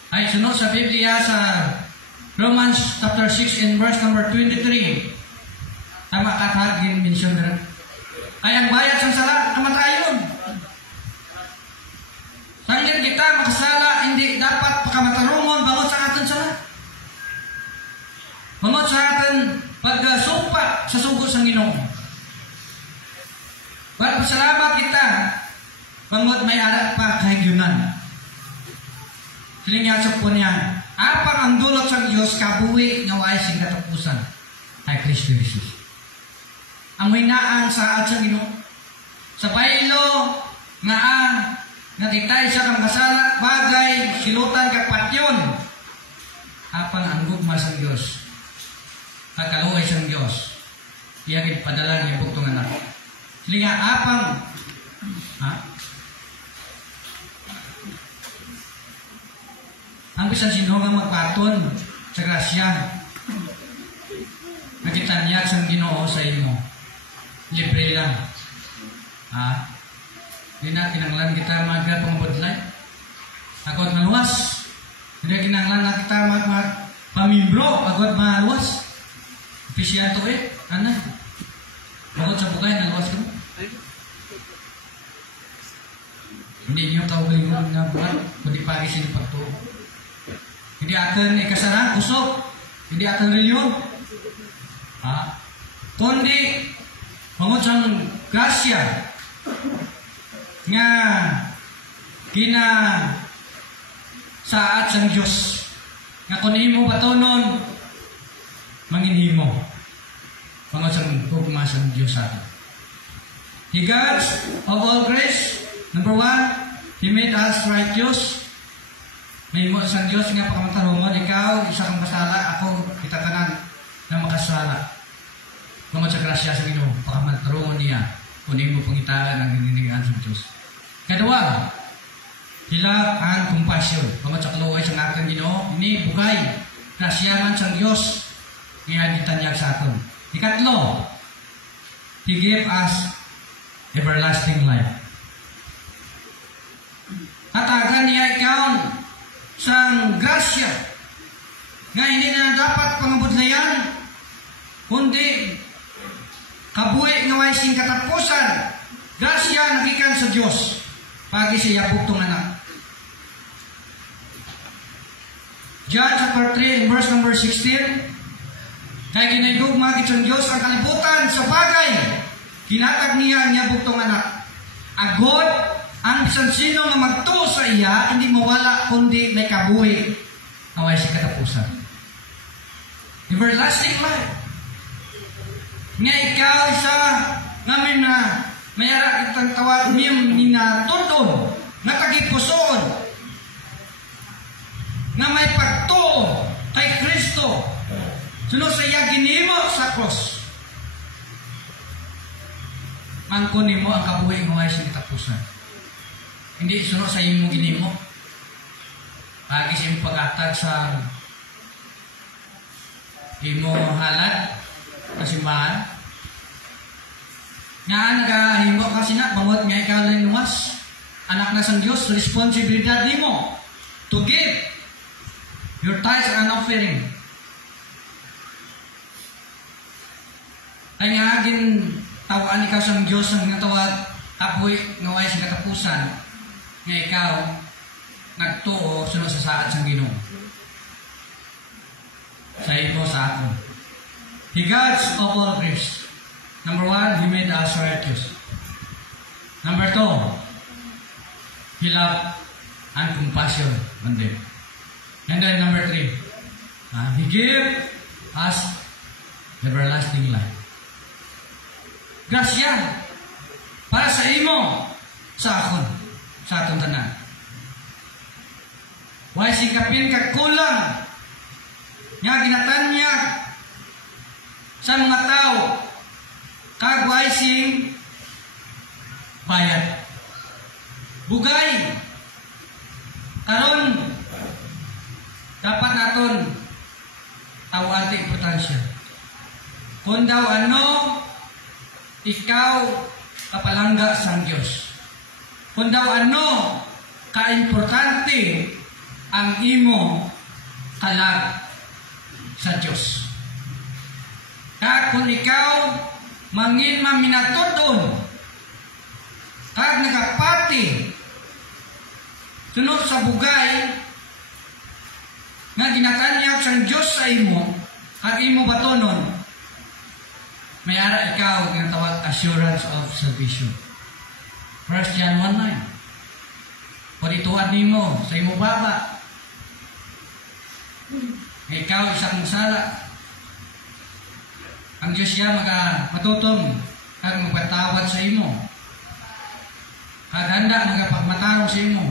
Ay sunod sa Biblia sa Romans chapter 6 in verse number 23. Tama katagin mention na ay ang bayad sang sala kamatayon. Sangin kita makasala hindi dapat pakamatarungon bangon sa aton sala. Bangon sa aton pagsumpa sa sugo sang Ginoo. Salamat kita bangod may arat pa kahigyunan. Silinyasok po niya, apang ang dulot sa Diyos kabuhi nga waay sing katapusan kay Kristo Jesus. Ang hinaan sa atsang Ginoo sa baylo nga nakitay siya kang kasala bagay silutan kag patyon. Apang ang gugma sa Diyos kakaluoy sa Diyos iyagid padala niya buktong anak. Sili nga apang ang bisan sino nga magpaton sa grasya nagitanyag sang Ginoo sa imo libre lang. Hindi na kinanglan kita magpangabudlay agad maluwas. Hindi kinanglan na kita pamimbro agad maluwas. Official to ano agad sa bukay naluwas ka mo. Hindi niyo kaugalingon nga buwan, kundi pagisin ng pagtuo. Hindi akan ikasaran, usok. Hindi akan reliyon. Kundi, mangod sa grasya nga kina saat sang Diyos nga kung himo batonon manginhimo mangod sa tugma sang Diyos sa atin. He God's of all grace, number 1, He made us righteous. May mo sa Diyos nga pagkamantarumon, ikaw, isa kang kasala, ako, kita tanan na makasala. Mangod sa grasya sa Ginoo, pagkamantarumon niya, kunin mo pangitaan ang hininigaan sa Diyos. Kadua, hilak ang compassion. Mangod sa kaluway sa ating Ginoo, ini bugay, grasyaman sa Diyos, ngayon itanyag sa atin. Ikatlo, He gave us everlasting life. Hatagan niya ikaw sang grasya nga hindi na dapat pangabudlayan kundi kabuhi nga way sing katapusan. Grasya nagikan sa Dios pagi siya bugtong anak. John chapter 3 verse number 16, kay ginaydugma gid sa Dios ang kalibutan sa bagay kinatag niya niya bugtong anak. Agod ang bisan sino nga magtuo sa iya, hindi mawala kundi may kabuhi na way sa katapusan. Everlasting life. Nga ikaw sa ngamin na mayara itang tawag miyong ninatundon, natagipusoon, nga may pagtuo kay Kristo, sunod sa iya ginimo sa cross. Mangkunin mo ang kabuhi nga way sa katapusan. Hindi sunod sa imong ginimo. Pagi sa imong pag-atag sa imong halad sa simbahan. Nga nagahimo kasi na, bawat nga ikaw linuwas, anak na sang Diyos, responsibilidad nimo to give your tithes and offering. Kaya nga agin tawaan ikaw sang Diyos ang natawag kapoy nga way sa katapusan nga ikaw nagtuo sunod sa saad sang Ginoo. Sa imo sa aton. He God's of all grace. Number 1, He made us righteous. Number 2, He loved and compassion on them. And then number 3, He gave us everlasting life. Grasya para sa imo, sa akon, sa atong tanan. Way sikapin kag kulang nga ginatanyag sa mga tao kag way sing bayad. Bugay karon dapat naton tawan ti importansya. Kung daw ano ikaw kapalangga sang Diyos. Kung daw ano kaimportante ang imo kalag sa Diyos. Kag kung ikaw mangin maminatodon kag nagapati sunod sa bugay nga ginatanyag sang Diyos sa imo kag imo batonon, mayara ikaw ginatawag assurance of salvation. 1 John 1:9. Kung ituan nimo sa imo baba, ikaw isang sala, ang Diyos siya matutong kag magpatawad sa imo. Kag handa magpagmatarong sa imo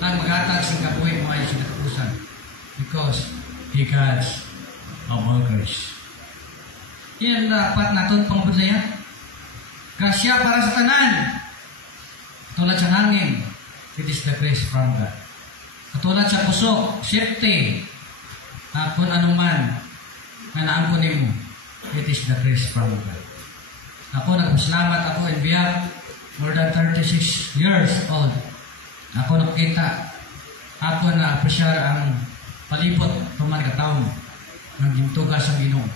kag maghatag sa kabuhi mo ay sa katapusan. Because He God's of all grace. Yan dapat naton pangbudlayan. Grasya para sa tanan. Katulad sa hangin, it is the grace from God. Katulad sa pusok, safety, kung anuman na naampunin mo, it is the grace from God. Ako nagpasalamat ako in behalf more than 36 years old. Ako nakita, ako na-apresyar ang palibot tuman kataon ng gintugas sa Ginoo.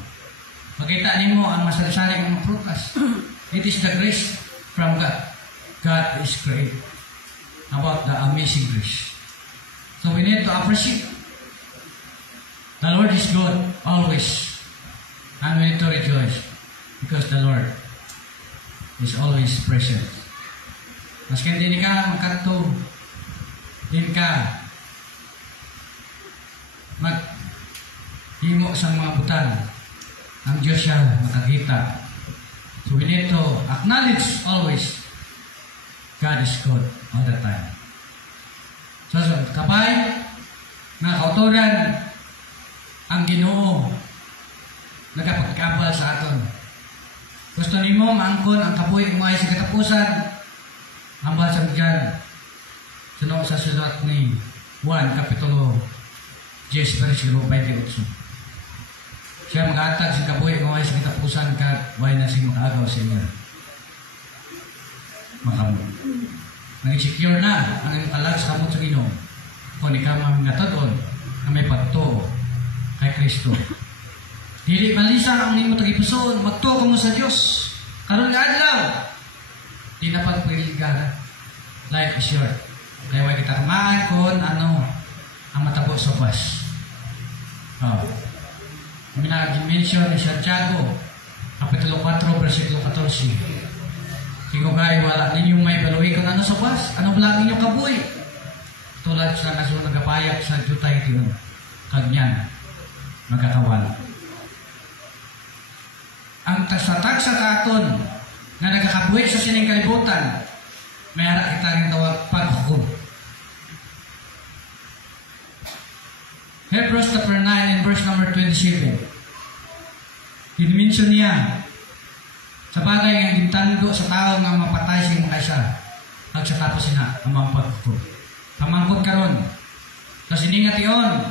Makita nimo ang masalisalig ng prutas. It is the grace from God. God is great. about the amazing grace. So we need to appreciate. The Lord is good always. And we need to rejoice because the Lord is always present. Maski hindi ka magkanto, din ka maghimo sa mga butan, ang Diyos siya makakita. So we need to acknowledge always God is good all the time. So kabay na kauturan ang Ginoo nagapagkabal sa aton. Gusto nimo maangkon ang kabuhi mo ay sa katapusan, hambal sa diyan. Sunod sa sulat ni Juan Kapitulo 10 versikulo 28. Siya mag-atag sa kabuhi mo ay sa katapusan ka way na sing agaw sa inyo. Makamu. Nag-secure na ang kalag sa kamot sa Ginoo. Kung ikaw mamingatadon na may pagto kay Kristo. Dili malisa ang nimo tagipuson, magtuo mo sa Dios. Karon nga adlaw, di na pagpiligan. Life is short. Kaya wag kita kamaan kon ano ang matabo sa bus. Minag-mention ni Santiago, Kapitulo 4, versikulo 14. Kingugay, wala ninyong may baluwi kung ano sa bus. Ano lang ninyong kabuhi? Tulad sa nasunod nagapayak sa jutay tiyon. Kagyan, magkakawan. Ang tagsa-tagsa katon na nagkakabuhi sa sining kalibutan, may harap kita yung tawag paghukom. Hebrews chapter 9 and verse number 27. Dinmension niya sa bagay nga gintando sa tao nga mapatay sa imong kaysa at sa tapos na ang mga paghukom. Pamangkot karon. Tapos hindi nga tiyon,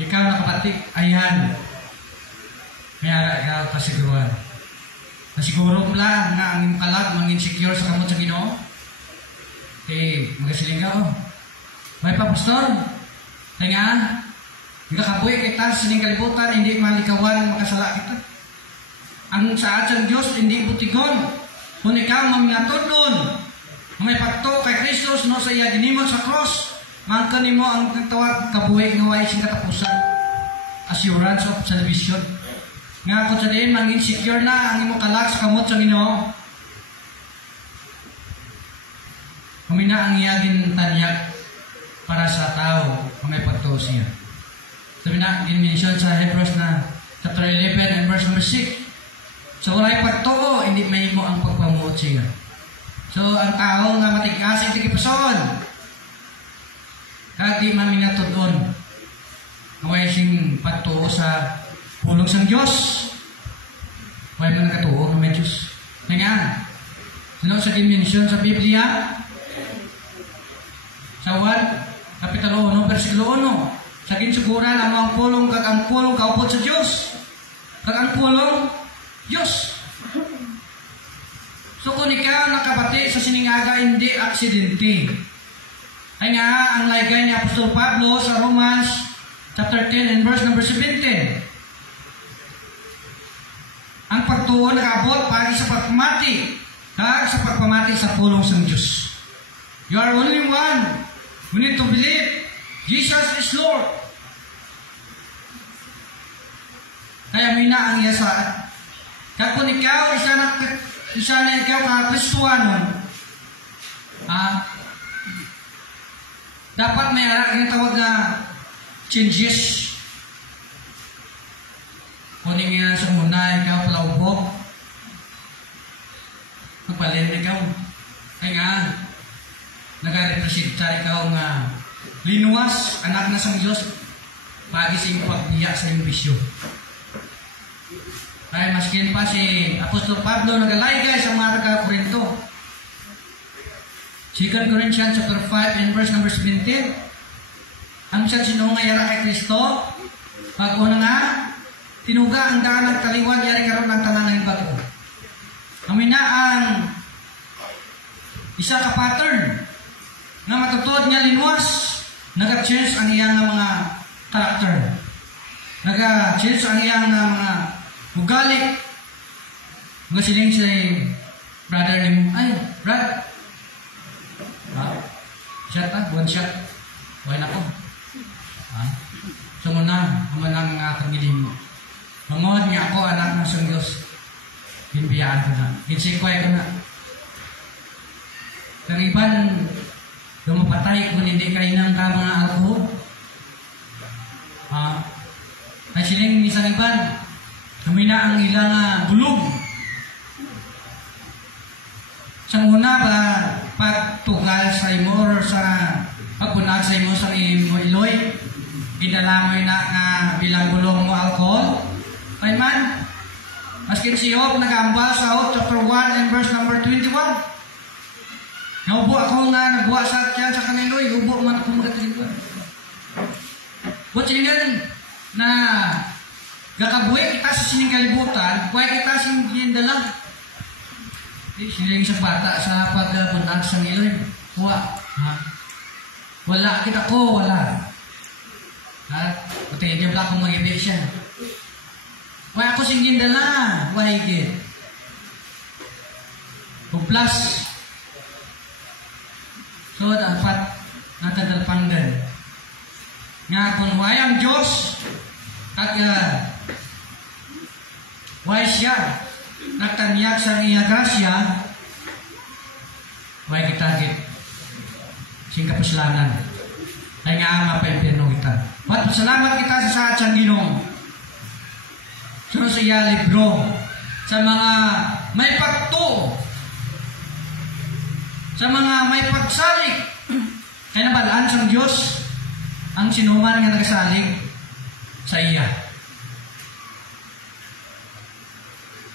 ikaw nakapatik ayan. May harap ikaw kasiguruhan. Nasiguro mo lang nga ang imong kalag mag-insecure sa kamot sa Ginoo. Magasiling ka, may papastor. Kaya nga, hindi ka kabuhi kay tas sining kalibutan, hindi malikawan, makasala kita. Ang sa ating Diyos, hindi butigon. Kung ikaw mamingatod doon, may pagto kay Kristus, no sa iya ginimot sa cross, mangkanin mo ang tawag kabuhi ng way sing katapusan. Assurance of salvation. Nga kung sa din, mag-insecure na ang imong kalag sa kamot sa Ginoo. Kumina ang iyagin tanyak para sa tao kung may pagtuo siya. Sabi na, in-mention sa Hebrews na chapter 11 and verse number 6. So, wala'y pagtuo, hindi may mo ang pagpamuot siya. So, ang tao nga matigas, hindi kipason. Kaya di maminatod doon. Naway sing pagtuo sa pulong sa Diyos. Huwag mo nakatuo na may Diyos. Nga, sino sa dimensyon sa Biblia? Sa 1, Kapitulo 1, versikulo 1. Sa ginsiguran ang pulong kag ang pulong kaupod sa Diyos. Kag ang pulong, Diyos. So kung ikaw nakabati sa siningaga, hindi aksidente. Ay nga, ang laygay ni Apostol Pablo sa Romans chapter 10 and verse number 17. Ang pagtuo nakabot pagi sa pagpamati, kag sa pagpamati sa pulong sa Diyos. You are only one. We need to believe Jesus is Lord. Kaya mina ang iyasaan. Kaya kung ikaw, isa na ikaw ka-Kristuanon, dapat may yung tawag na changes. Kung nga sa muna, ikaw palaubok, magpalin ikaw. Kaya nga, nag-representa ikaw nga linuwas, anak na sa Diyos, pagi sa iyong pagbiya sa iyong bisyo. Kaya maskin pa si Apostol Pablo nagalaygay sa mga taga-Korinto. 2 Corinthians chapter 5 and verse number 17. Ang siya sinungayara kay Kristo, pag-una nga, tinuga ang daan ng kaliwan, yari karon ang tanan ng bago. Kami na ang isa ka pattern na matutod niya linwas, nag-change ang iyang mga karakter. Nag-change ang iyang mga ugali. Mga siling si brother ni ay, brad. shot one shot. Why na ko? So muna, amanang nga akong giling mo. Mangod nga ako, anak ng Sang Diyos. Hinbiyaan ko na. Hinsikway ko na. Kang iban, lumapatay kung hindi kayo ng mga alcohol. Ay siling isang iban, kami na ang ilang bulog. Sa una ba, pagtugal sa imo or sa pagpunag sa imo sa imo iloy, ginalamoy na nga bilang bulong mo alcohol. Ay man, maskin si Job nagamba sa Job chapter 1 and verse number 21. Naubo ako nga nagwa sa tiyan sa kaniloy, ubo man ako magkatilipan. What sinan na gakabuhi kita sa sining kalibutan, kuhay kita sa gindalang. Sining sa bata sa pagpunag sa ngiloy. Wala kita ko, wala. Pati hindi wala akong mag-ibig siya. Why ako singgin dala? Why higit? Plus, so dapat natadalpanggan. Nga kung why ang Diyos, at why siya, nagtanyak sa iya grasya, why kita higit? Sing kapaslanan. Ay nga mapempirno kita. At salamat kita sa atsang Ginoo. So sa iya libro, sa mga may pagtuo, sa mga may pagsalig, kaya nabalaan sa Diyos ang sinuman nga nagasalig sa iya.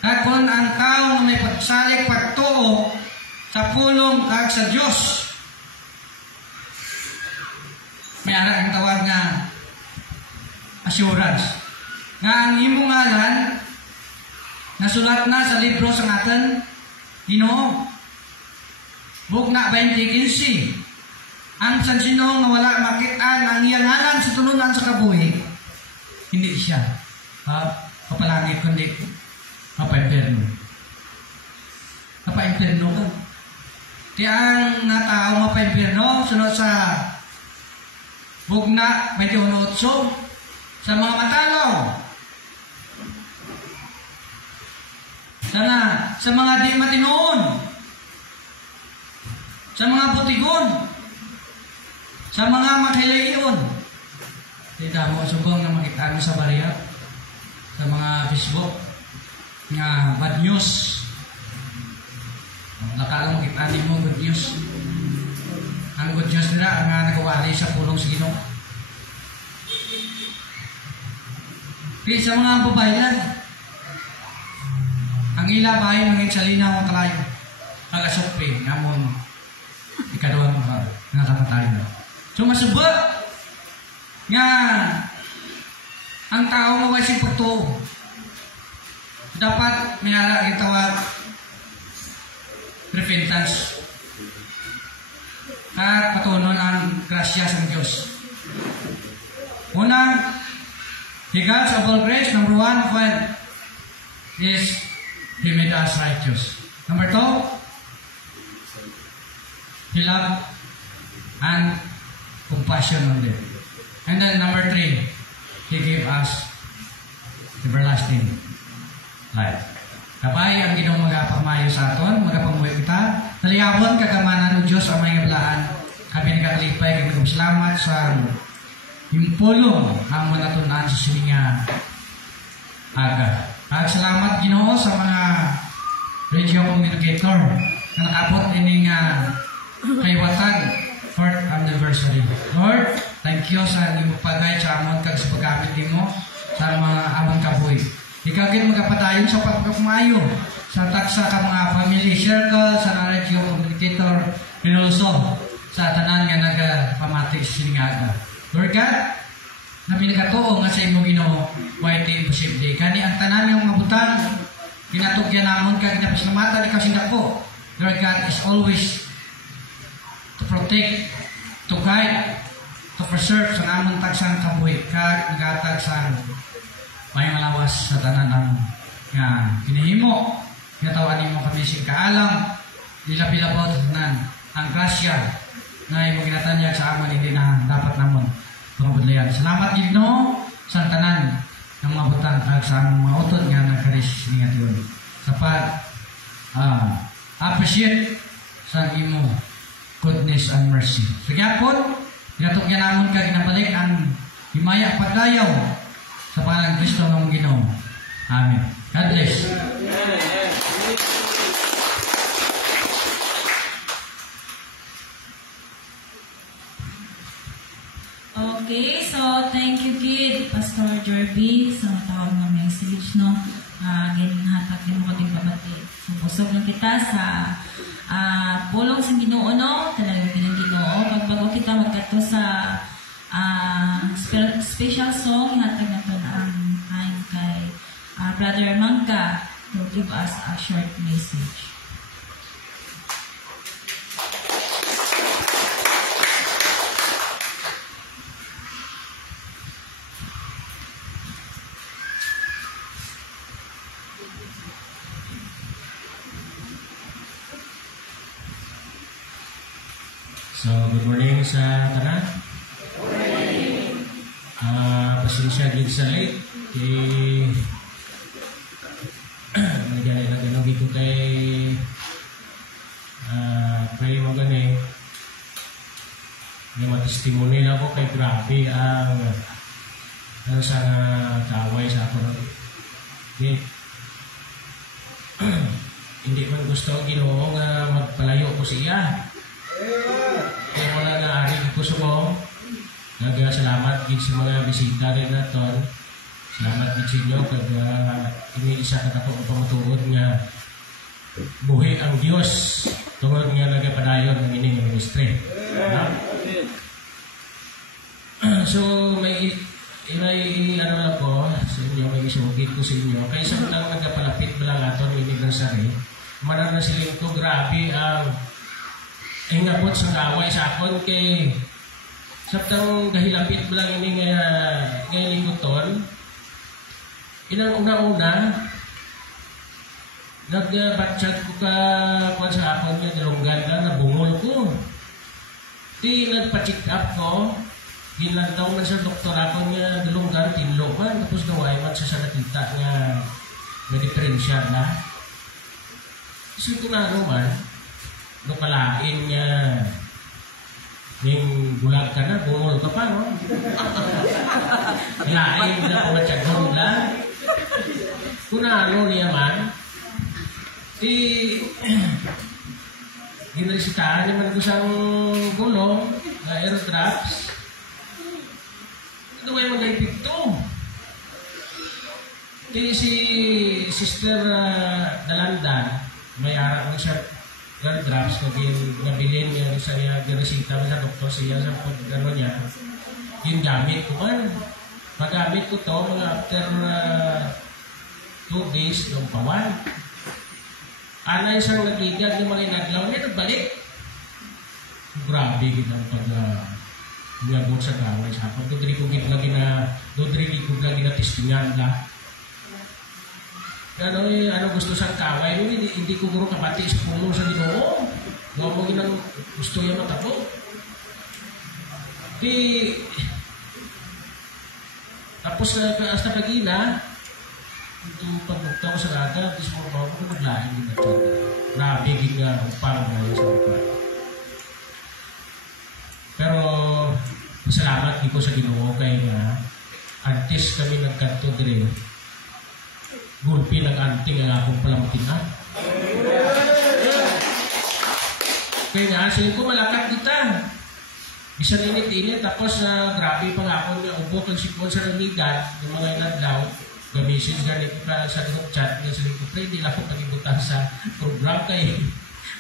At kung ang tao may pagsalig, pagtuo sa pulong kag sa Diyos, may ara ang tawag nga assurance. Nga ang imong ngalan nasulat na sa libro sa ngaton Ginoo. Bugna 20:15. Ang sansino nga wala makitaan ang iyang ngalan sa tulunan sa kabuhi, hindi siya papalangit kundi mapa-imperno. Mapa-imperno ko. Kaya ang tao mapa-imperno sunod sa Bugna 21:8 sa mga matalaw, sa mga di matinoon, sa mga butigon, sa mga makilayon. Tidak mo subong na makita mo sa bariya, sa mga Facebook nga bad news. Nakala mo kita mo good news. Ang good news nila ang nagawali sa pulong sa Ginoo. Kaya sa mga babayan, ang ila bahay ng salina mo kalayo, ang asukpi, namon ikaduang nga kapatayo. So masubot nga ang tao mo ay si puto. Dapat mayara itawag repentance. At patunon ang grasya sa Diyos. Una, He God's of all grace, number 1, is He made us righteous. Number 2, He loved and compassion on them. And then number 3, He gave us everlasting life. Kapay ang Ginoo magapamayo sa aton, magapamuhay kita. Naliyawon kagamanan ng Diyos ang may iblaan. Kami nagkakalipay, kami salamat sa impulong ang manatunan sa sininga aga. At salamat Ginoo sa mga radio communicator na nakapot ining kaywatan 4th anniversary. Lord, thank you sa inyong pagay sa amon kag sa paggamit nimo sa mga amon kabuhi. Ikagit magapadayon sa pagkakumayo sa taksa ka mga family circle sa radio communicator pinuso sa tanan nga nagapamati sa siningaga. Lord God, namin nagatuo nga sa imo Ginoo, why iti imposible. Kani ang tanan ng mabutan, ginatugyan namon kag ginapasalamatan ikaw sindako. Lord God is always to protect, to guide, to preserve sa namon tagsang kabuhi kag nagatag sa may malawas sa tanan ang nga hinihimo. Ngatawan nimo kami sing kaalam, dilapilabot nan ang grasya na imong ginatanyag sa amon hindi na dapat namon pangabudlayan. Salamat Ginoo sa tanan ng mga butang kag sa among mga utod nga nakaris niya diyon. Sa appreciate sa imong goodness and mercy. So gyapon, ginatok niya namon ka ginabalik ang himaya pagdayaw sa pangalan ng Kristo ng Ginoo. Amen. God bless. Okay, so thank you kid, Pastor Jerby, sa tawag ng message, no? Ganyan hatag din mo din babati. So, busog lang kita sa pulong sa Ginoo, no? Talagang Ginoo. Pagbago kita magkato sa special song, ihatag na ito ang time kay Brother Mangka to give us a short message. So, good morning sa tanan. Pasensya din sa late. Nagano dito kay pwede mo gani. May matestimony na ako kay grabe ang ano sa kaway sa ako. Hindi man gusto ang Ginoo nga magpalayo ko siya. Kaya wala na ari ko sa mo. Salamat din sa mga bisita rin natin. Salamat din sa inyo kag ini isa ka ako pamatuod nga buhi ang Dios tungod nga nagapadayon ng ining ministry. So may ano lang ko sa inyo, may isugid ko sa inyo. Kaya isang lang nagapalapit ba lang aton ining nagsari. Manan na siling ko grabe ang ingabot sa kaway sa akon kay sabtang gahilapit mo lang ini ngayon lingkuton. Inang una-una nagbatsyat ko ka kung sa akon nga nilunggan ka, nabungol ko. Di nagpa-check up ko, hinlantaw man sa doktor ako nga nilunggan, tinlo man, tapos naway man sa nakita nga na-diferensya na. So ito na ano man, nukalain nga yung bulag ka na, bungol ka pa, no? Lain na pumatsyagong lang. Kung ano niya man, ginresitahan naman ko siyang gulong, aerodrops. Ito may mga ipito. Si Sister Dalandan, may arap mo siya aerodrops na bilhin niya sa niya giresita sa doktor siya sa pag-ano niya. Yung gamit ko man. Magamit ko to mga after 2 days ng pawan. Anay siyang nagigag ng mga inaglaw niya, nagbalik. Grabe kitang pag-ngabot sa gaway sa hapon. Dodri ko lagi na testingan ka. Ano gusto sa kaway, hindi ko guro kapati sa puno sa Ginoo. Gawa mo ginang gusto yung matabo. Tapos hasta pagina, ito pagmukta ko sa laga, tapos mga ko maglahin din natin. Nabigin nga upang ngayon sa upan. Pero, masalamat di ko sa Ginoo kay nga, antes kami nagkanto dire, gulpi nag-anting ang akong palamatingan. Kaya nga, sayo ko malakat kita. Bisan init-init, tapos grabe pa nga ako nga ubo kang sipon sa naligan, yung mga inadlaw, gamisin ganit ka sa group chat, nga sabi ko, pre, di lang ako pag-ibutan sa program kay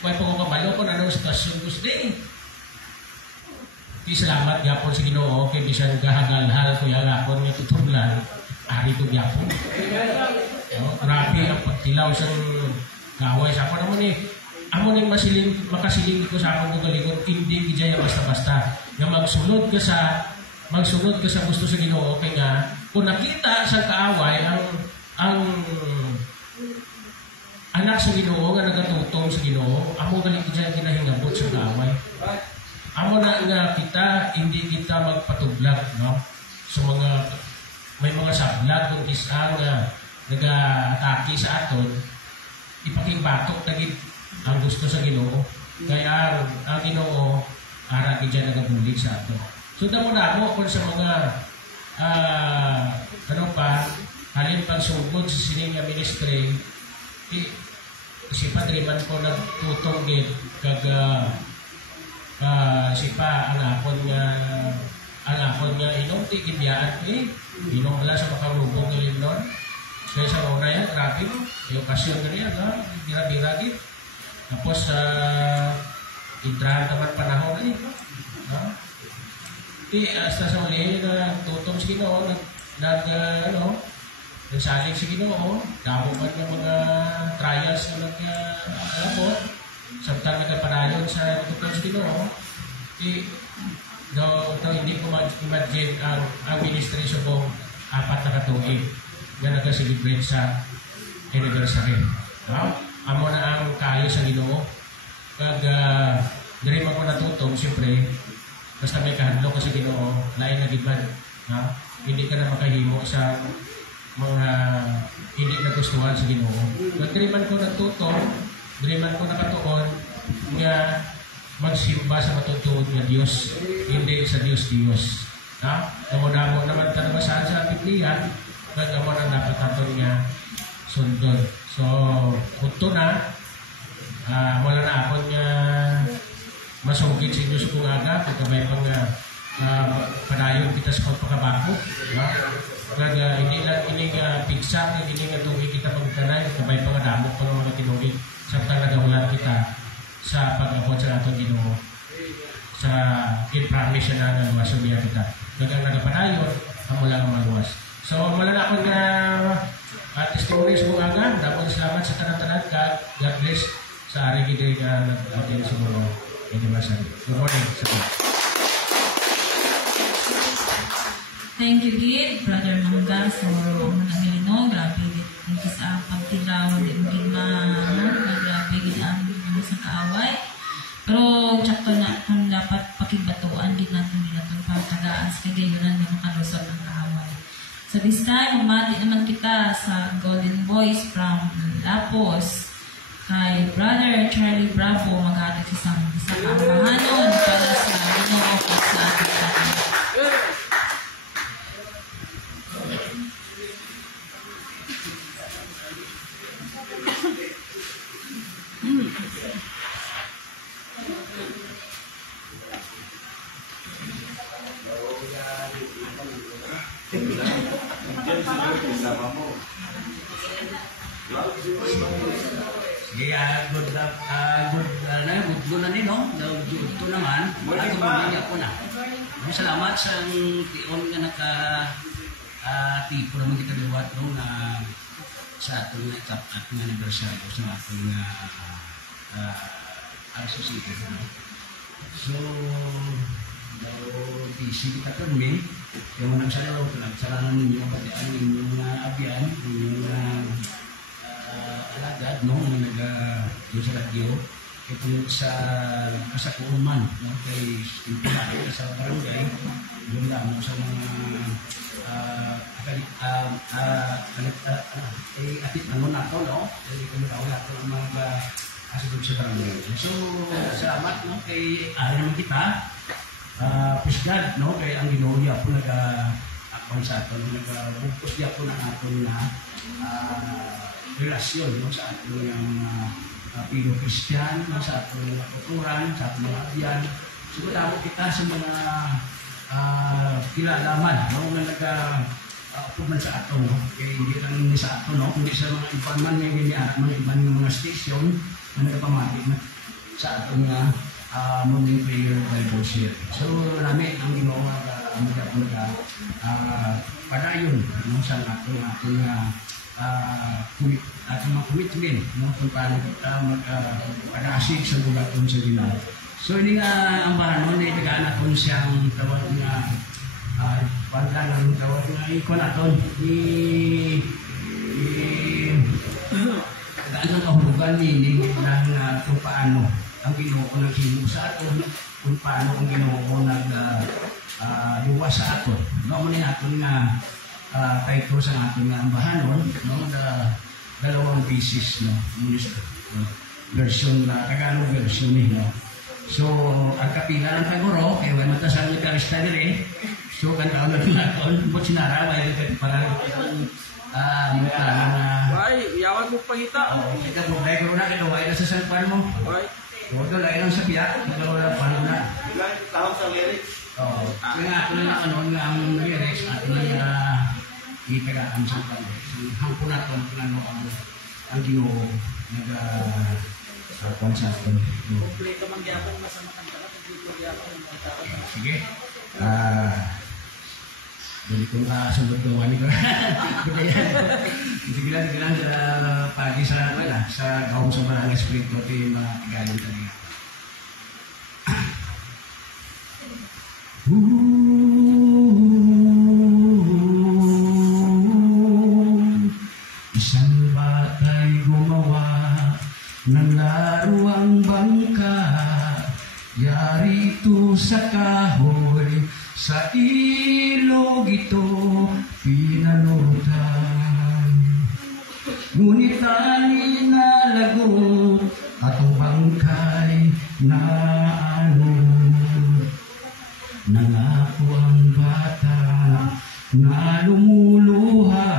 may pa ko kamalo ko na nang stasyon ko today. Di salamat yapon sa Ginoo, kay bisan gahagal-hal ko yung akon nga tutuglan, ari ko yapon. Grabe ang pagtilaw sa gaway sa ako naman amo ning makasiling ko sa akong galingon, hindi gidya basta-basta. Nga magsunod ka sa gusto sa Ginoo kay nga kung nakita sa kaaway ang anak sa Ginoo nga nagatutong sa Ginoo, amo galing gidya ginahingabot sa kaaway. amo na nga kita hindi kita magpatublag, no? So may mga sablag kung isa nga nag-atake sa aton, ipakingbatok na ang gusto sa Ginoo. Kaya ang Ginoo ara diyan nagabulig sa aton. So damo na ako kung sa mga halin pagsugod sa sining nga ministry, si Padriman ko nagtutong din kag si pa ang akon nga inom ti kibiyaan inom wala sa makarubong ng limnon. Kaya sa una yan, grabe, yung okasyon na rin, bira-bira din. Tapos, intrahan naman panahon rin. Hasta sa uli, tutong si Ginoo, nagsaling si Ginoo, damo man yung mga trials na nag-alabot, samtang nagpanayon sa tutong si Ginoo, hindi ko ma-imagine ang ministry sa buong 4 na katuig na nag-celebrate sa anniversary. Amo na ang kayo sa Ginoo. Kag diri man ko natutong, siyempre, basta may kahadlok ka sa Ginoo, lain na giban. Hindi ka na makahimo sa mga hindi nagustuhan sa Ginoo. Kag diri man ko natutong, diri man ko nakatuon, nga magsimba sa matutuod nga Dios, hindi sa Diyos. Namo-namo naman ka nabasahan sa Biblia, kagamo na dapat natin nga sundon. So, punto na, wala na ako nga masugid sa inyo sa kong aga, kung may pang panayon kita sa pagpakabako. Kaya hindi lang ining pigsa, hindi nga tubig kita pagkanay, kung may pang damok pang mga tinubig, samtang nagawalan kita sa pag-abot sa ating Ginoo sa in-promise na masubiya kita. Kaya nagapanayon, ang wala ng maluwas. So, wala na akong testimony sa mga aga. Dapat salamat sa tanan-tanan. God bless sa ari gidi nga nag-attend sa mga anniversary. Good morning. Thank you, Gid, Brother Mangga, for Manamilino. Grabe, thank you sa pagtilaw. Grabe, Gid ang sa kaaway. Pero, tsakto na kung dapat pakibatuan din natin itong pagtagaan sa kagayunan na makalusot ang kaaway. So this time, mamati naman kita sa Golden Voice from Lapos kay Brother Charlie Bravo, maghatag sa kamahanon para sa Ginoo at sa ating lahat. Good na din, no? Ito naman, tumulong ako na. Salamat sa tiyon nga naka-tipo naman kita liwat, no? Na sa atong atong anniversary sa atong associated, no? So, busy kita kami. Yung mga nagsalaw ninyo, pati ang inyong abiyan, inyong alagad, no? Yung sa radyo. Ito sa kasakuman, no? Kay impilado sa barangay, yung lamang sa mga atit ano na ito, no? Kumulaw na ito ang mga asibog sa barangay. So, salamat, no? Kay naman kita, Pisgad, no? Kay ang Ginoo po nag-akon sa ito, nag-bugpos niya po ng aton na relasyon, no? Sa aton yung Pilo-Christian, sa ating mga kulturan, sa ating mga abyan. Siguro kita sa mga kilalaman, no? Na nag-upuman sa ato, no? Kaya hindi lang hindi sa ato, no? Kundi sa mga ibang man yung mga ibang mga station na nagpamatik na sa ato nga morning prayer Bible share. So, namin ang ginawa padayon, no? Sa ato nga mga commitment, no? Kung paano kita mag-asig sa bugatong sa Ginoo. So, hindi nga ang paranon na itagaan natin siyang tawag nga pagkalang tawag nga ikon natin tagaan ng kahulugan niling ng kung paano ang Ginoo naghimo sa aton, kung paano ang Ginoo luwas sa aton. No, mo ni aton nga title sa aton nga ambahanon, no, dalawang bisis, no, version na Tagalog version ni, no. So, ang kapila ng Tagoro, kaya wala matasang Eukarista dire. So, kantaon na natin, bot sinara, may parang Ay, iyawan mo pangita. kita mo, kaya kung na kinaway na sa salpan mo. So, ito lang yung sabiya, ito lang paano na. Tahong sa lyrics. Kaya nga, ito lang nga ang lyrics, atin na itagaan sa salpan. So, hangpo na ito, ang Ginoo, nag-sarpan sa atin. Kompleto mangyapon, masama kang tala, kompleto mangyapon ng mga tao. Sige. Jadi kung sunod gawa ni ko. Sige lang pagi sa gaong sa Barangay Espiritu at yung mga tigaling talaga. Isang batay gumawa ng laruang bangka, yari ito sa kahoy, sa ilog ito pinanutan. Ngunit tani na lagot at ang bangkay na nangako ang bata na lumuluha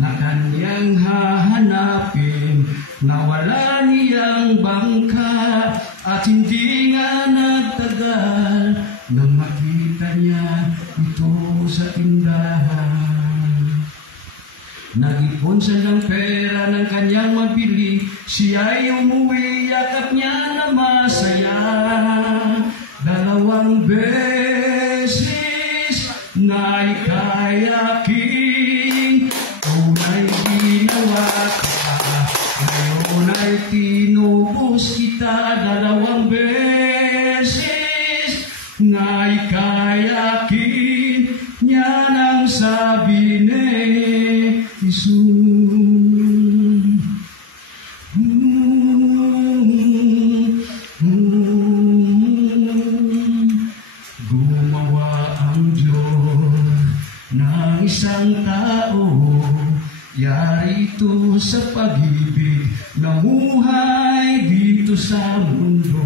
na kanyang hahanapin, na wala niyang bangka at hindi nga nagtagal nang makita niya ito sa tindahan. Nag-ipon siya ng pera ng kanyang mabili, siya'y umuwi, yakap niya na masaya. 2 beses na ikayaking, una'y ginawa ka, ngayon ay tinubos kita. 2 beses na ikayakin niya nang sabi ni Jesus. Gumawa ang Diyos ng isang tao, yari ito sa pag-ibig, namuhay dito sa mundo.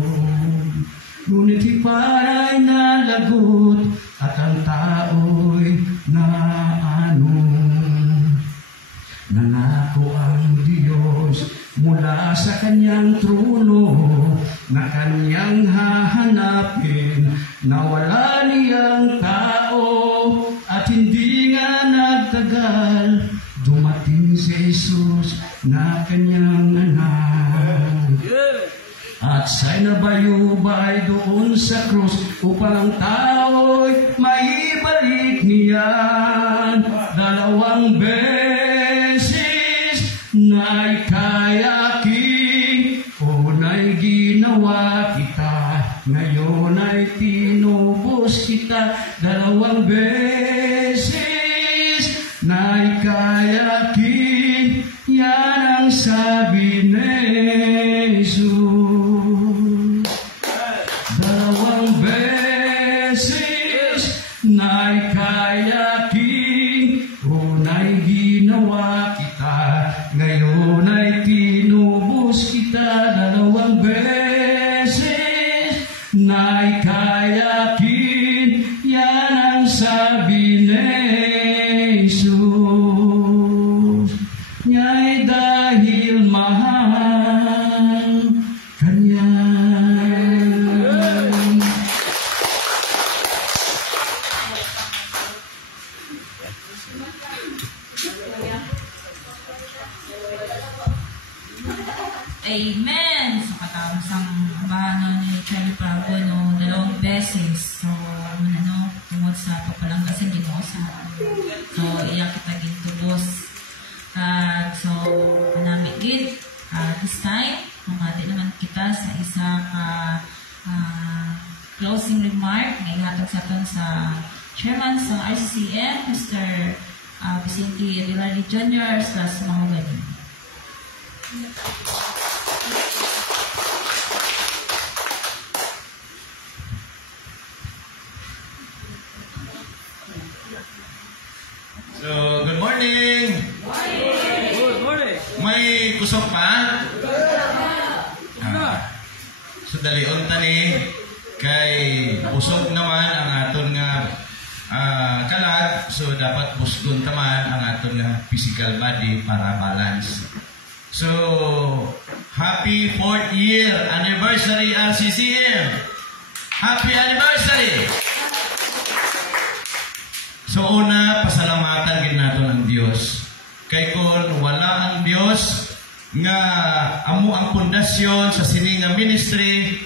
Ngunit ipa'y nalagot at ang tao'y nangako ang Diyos mula sa kanyang trono na kanyang hahanapin, na wala niyang tao at hindi nga nagtagal, dumating si Jesus na kanyang anak. At siya'y nabayubay doon sa krus upang ang tao'y maibalik niyan. 2 beses na ikayaking, una'y ginawa kita, ngayon ay tinubos kita. 2 beses na ikayaking, yan ang sabi ni Jesus. 2 beses na ikayaking, una'y ginawa kita, ngayon ay tinubos kita. 2 beses na ikayakin, yan ang sabi ni Jesus. Niya'y dahil mahal kanya. Amen! So, katapos ang bahanan ni Charlie Prado, no, 2 beses. So, tungod sa papalanggasan Ginoo sa so, iyak kita gintubos. So, manamit din. This time, mamati naman kita sa isa closing remark na ihatag sa aton sa chairman sa RCCM, Mr. Vicente Aguilar Jr. sa Mahogany. may kusog pa? So dalion tani kay busog naman ang aton nga kalag, so dapat busgon taman ang aton nga physical body para balance. So happy 4th year anniversary RCCM. Happy anniversary. So una, pasalamatan gid naton ang Dios. Kay kung wala ang Dios nga amo ang pundasyon sa sininga ministry,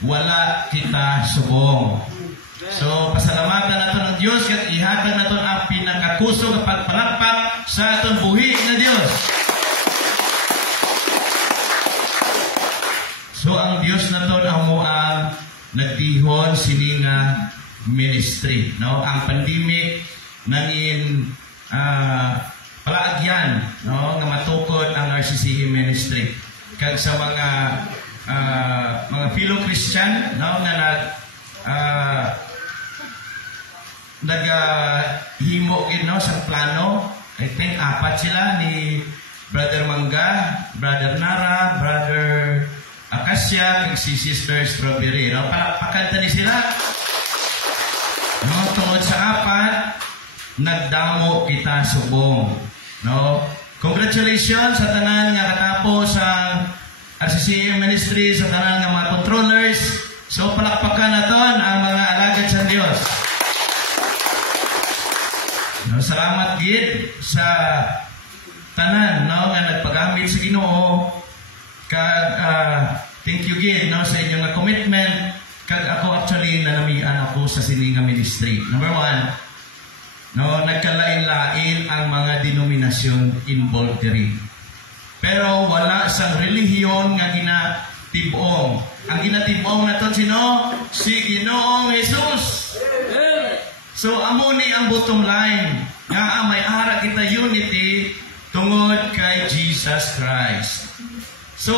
wala kita subong. So pasalamatan naton ang Dios ket ihatag naton ang pinakakusog nga pagpalakpak sa aton buhi nga Dios. So ang Dios naton amo ang nagtihon sininga ministry, no? Ang pandemic nangin palaagyan, no, nga matukod ang RCCE ministry kag sa mga fellow Christian, no, nga naghimo gid, no, sa plano. I think 4 sila ni Brother Mangga, Brother Nara, Brother Acacia, kag si Sister Strawberry, no? Palakpakan ni sila. No, tungod sa 4, nagdamo kita subong. No? Congratulations sa tanan nga katapos sa RCCM Ministry, sa tanan nga mga controllers. So palakpakan naton ang mga alagad sa Dios. No, salamat gid sa tanan, no, nga nagpagamit sa Ginoo. Kag thank you gid, no, sa inyong commitment. Kag ako actually nanamian ako sa sininga ministry. Number 1, no, nagkalain-lain ang mga denominasyon involved diri. Pero wala sang relihiyon nga ginatibong. Ang ginatibong naton sino? Si Ginoong Jesus. So amo ni ang bottom line nga may ara kita unity tungod kay Jesus Christ. So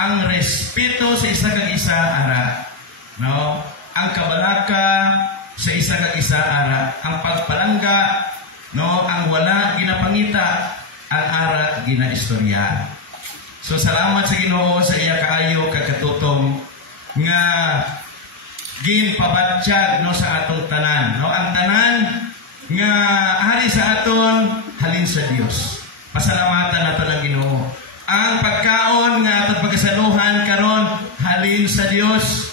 ang respeto sa isa kag isa ara, no? Ang kabalaka sa isa kag isa ara, ang pagpalangga, no, ang wala ginapangita, ang ara ginaistorya. So salamat sa Ginoo sa iya kaayo kagkatutong nga ginpabatsyag, no, sa atong tanan, no, ang tanan nga hari sa aton halin sa Dios. Pasalamatan naton ang Ginoo. Ang pagkaon nga atong pagasaluhan karon halin sa Dios.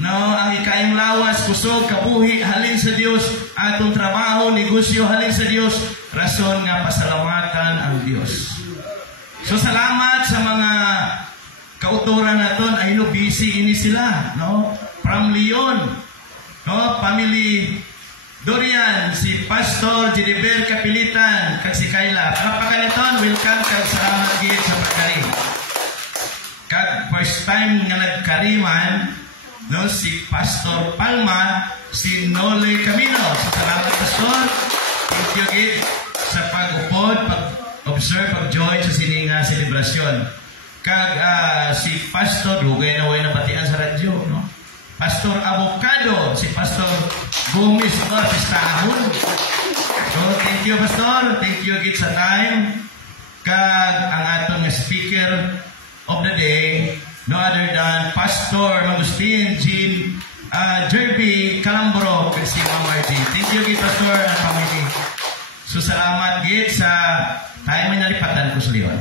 No, ang ikaing lawas, kusog, kabuhi, halin sa Dios. Atong trabaho, negosyo, halin sa Dios. Rason nga pasalamatan ang Dios. So salamat sa mga kauturan naton. I know busy ini sila, no? From Leon, no, family Dorian, si Pastor Jiliber Kapilitan, kag si Kayla. Palapakan naton, welcome kag salamat gid sa pagkari. Kag first time nga nagkariman, no, si Pastor Palma, si Nole Camino. So, salamat, Pastor. Thank you gid sa pag-upod, pag-observe, pag-join sa sininga selebrasyon. Kag si Pastor, lugay na way nabatian sa radyo, no? Pastor Avocado, si Pastor Gomez Pistahon. So, thank you, Pastor. Thank you gid sa time. Kag ang atong speaker of the day, no other than Pastor Agustin Jean Jerby Calambro kag si Ma'am Marty. Thank you gid, Pastor and family. So salamat gid sa time na nalipatan ko sa liwan.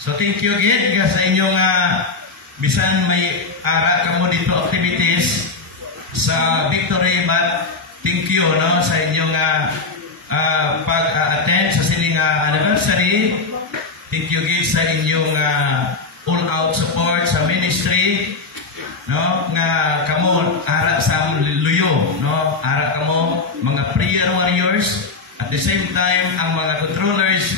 So thank you gid sa inyong bisan may ara kamo dito activities sa Victory, but thank you, no, sa inyong pag-attend sa sining anniversary. Thank you gid sa inyong all-out support sa ministry, no, nga kamo ara sa luyo, no, ara kamo mga prayer warriors, at the same time ang mga controllers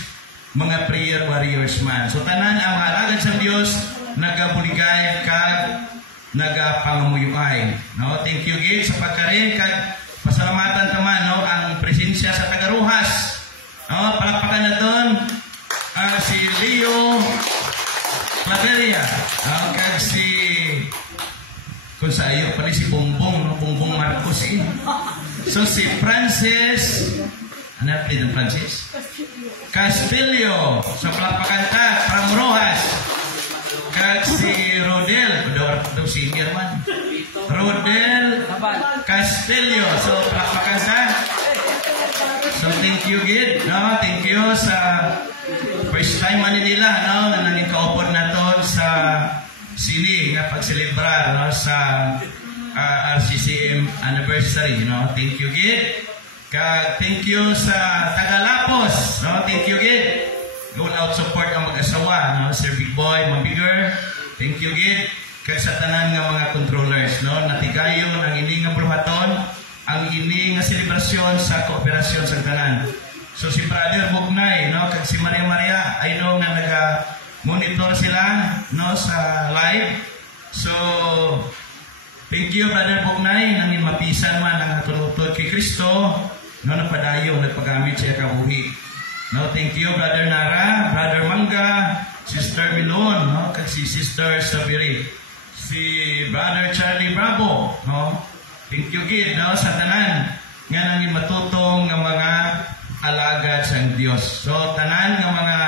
mga prayer warriors man. So tanan ang mga alagad sa Dios nagabuligay kag nagapangamuyuay, no. Thank you gid sa pagkarin kag pasalamatan taman, no, ang presensya sa Tagaruhas, no. Palakpakan naton si Leo Claveria, kag si kung sa iyo pala si Bongbong, no, Bongbong Marcos So si Francis, ano ang Francis? Castillo sa Palapakanta, from Rojas. Kag si Rodel, daw senior man. Rodel Castillo, so Palapakanta. So thank you gid, no? Thank you sa first time man nila, no? Na naging kaupod naton sa sini nga pagselebrar, no? Sa RCCM anniversary, no? Thank you gid. Kag thank you sa Tagalapos, no? Thank you gid. Loan out support ang mag-asawa, no? Sir Big Boy, Mabigger. Thank you gid. Kag sa tanan nga mga controllers, no? Natigayon ang ini nga buluhaton, ang ini nga selebrasyon sa kooperasyon sa tanan. So si Brother Bugnay, no? Kag si Maria Maria, I know na naga-monitor sila, no? Sa live. So thank you, Brother Bugnay, nangin mapisan man ang atulutod kay Kristo, no? Nagpadayo, nagpagamit siya kabuhi. No, thank you, Brother Nara, Brother Mangga, Sister Milon, no? Kag si Sister Sabiri, si Brother Charlie Bravo, no? Thank you gid, no? Sa tanan nga nangin matutong nga mga alagad sa Dios. So tanan nga mga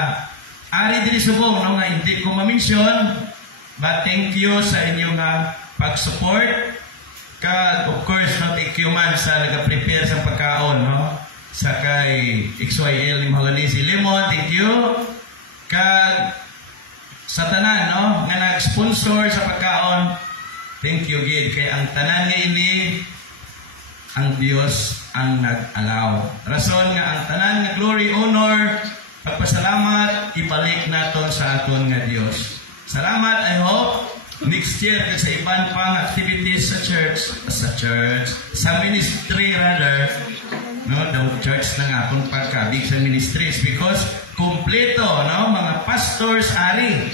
ari diri subong, no? Nga hindi ko ma-mention, but thank you sa inyo nga pag-support. Kag of course, no, thank you man sa nag-prepare sa pagkaon, no? Sa kay XYL ni Mahalisi Lemon, thank you. Kag sa tanan, no, nga nag-sponsor sa pagkaon, thank you gid. Kay ang tanan nga ini, ang Dios ang nag-allow. Rason nga ang tanan nga glory, honor, pagpasalamat, ibalik naton sa aton nga Dios. Salamat, I hope next year sa iban pang activities sa church, sa ministry rather, no, daw church na nga akong pagkabig sa ministries because kompleto, no, mga pastors ari,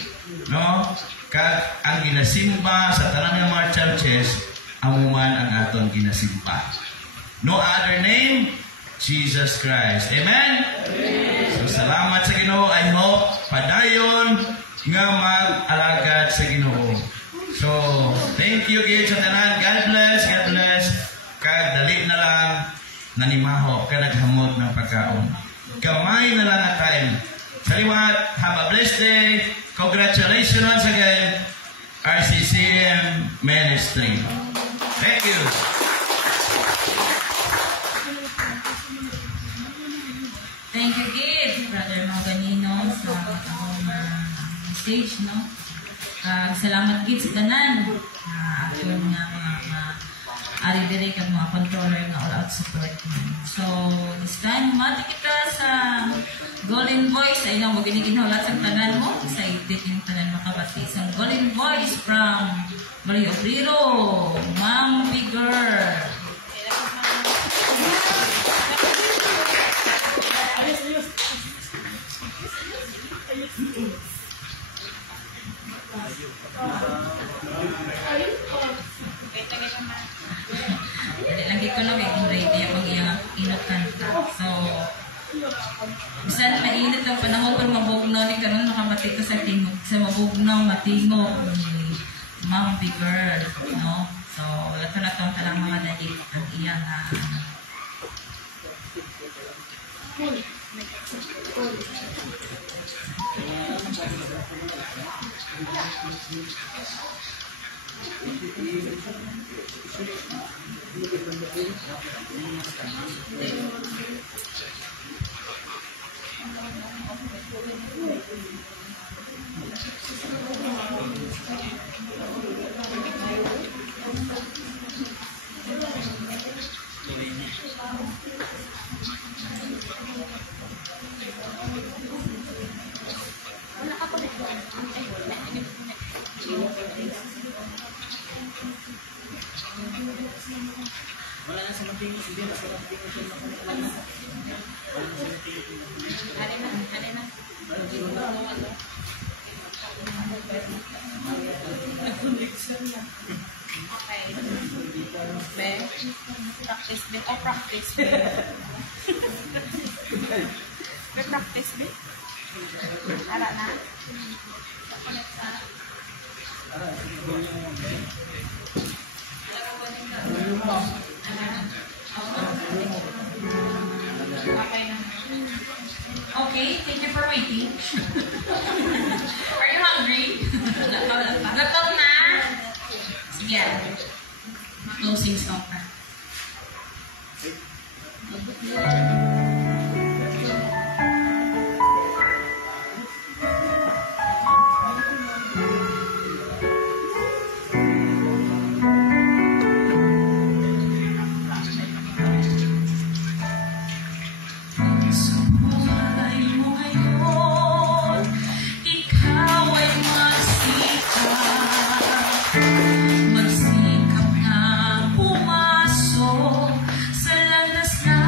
no, kag ang ginasimba sa tanan ng mga churches amuman ang aton ginasimba. No other name, Jesus Christ. Amen? So salamat sa Ginoo. I hope padayon nga mag-alagad sa Ginoo. So thank you gid sa tanan. God bless, God bless. Kag dali na lang nanimaho ka naghamot ng pagkaon. Kamay na lang na time. Saliwat, have a blessed day. Congratulations once again, RCCM Ministry. Thank you. Thank you, Gid, Brother Maganino, sa stage, no? Salamat, Gid, sa tanan. Aton nga mga ari dire kag mga controller nga all out support. So this time mati kita sa Golden Voice ay nang maginiginhulat sa tanan mo, excited yung tanan makabati sa Golden Voice from Mario Obrero, Ma'am Bigger. Lagi ko na may ready ang iyang inot kanta. So, bisan mainit ang panahon kung mabugnaw ni karon nakamati ko sa tingog. Sa mabugnaw, matingog ni Ma'am Bigger, no? So, lato na itong talang mga dali ang iyang practice. May practice din. Ara na. Okay, for waiting. Are you hungry? Laptop na? Sige. Closing song na. Magsikap na pumasok sa landas na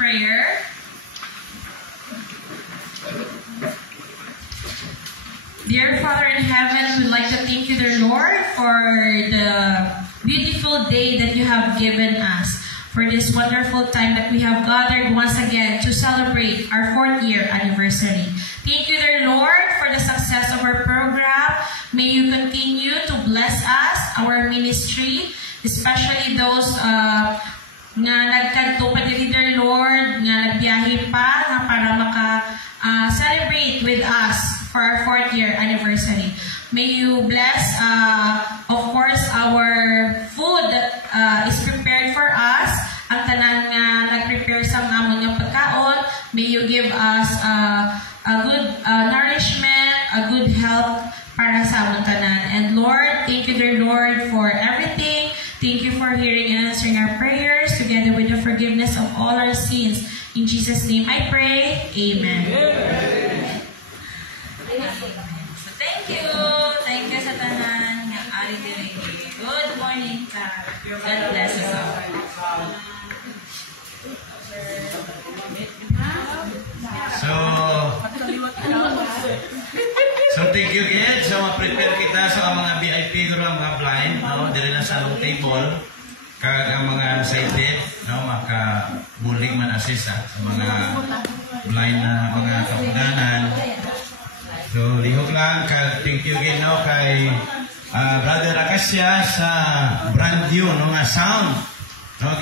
prayer. Dear Father in heaven, we'd like to thank you, dear Lord, for the beautiful day that you have given us, for this wonderful time that we have gathered once again to celebrate our 4th year anniversary. Thank you, dear Lord, for the success of our program. May you continue to bless us, our ministry, especially those nga nagkanto pa diri, dear Lord, nga nagbiyahe pa nga para maka-celebrate with us for our 4th year anniversary. May you bless, of course, our food that is prepared for us. Ang tanan nga nag-prepare sa amon nga pagkaon. May you give us a good nourishment, a good health para sa amon tanan. And Lord, thank you, dear Lord, for everything. Thank you for hearing and answering our prayers together with the forgiveness of all our sins. In Jesus' name I pray. Amen. So thank you. Thank you sa tanan nga ari diri. Good morning, God. God bless us all. So ang mga blind, no, diri na sa long table, kag ang mga sighted, no, makabulig man assist sa mga blind na mga kapuganan. So, lihok lang, kag thank you again, no, kay Brother Acacia sa brand new, no, nga sound, no,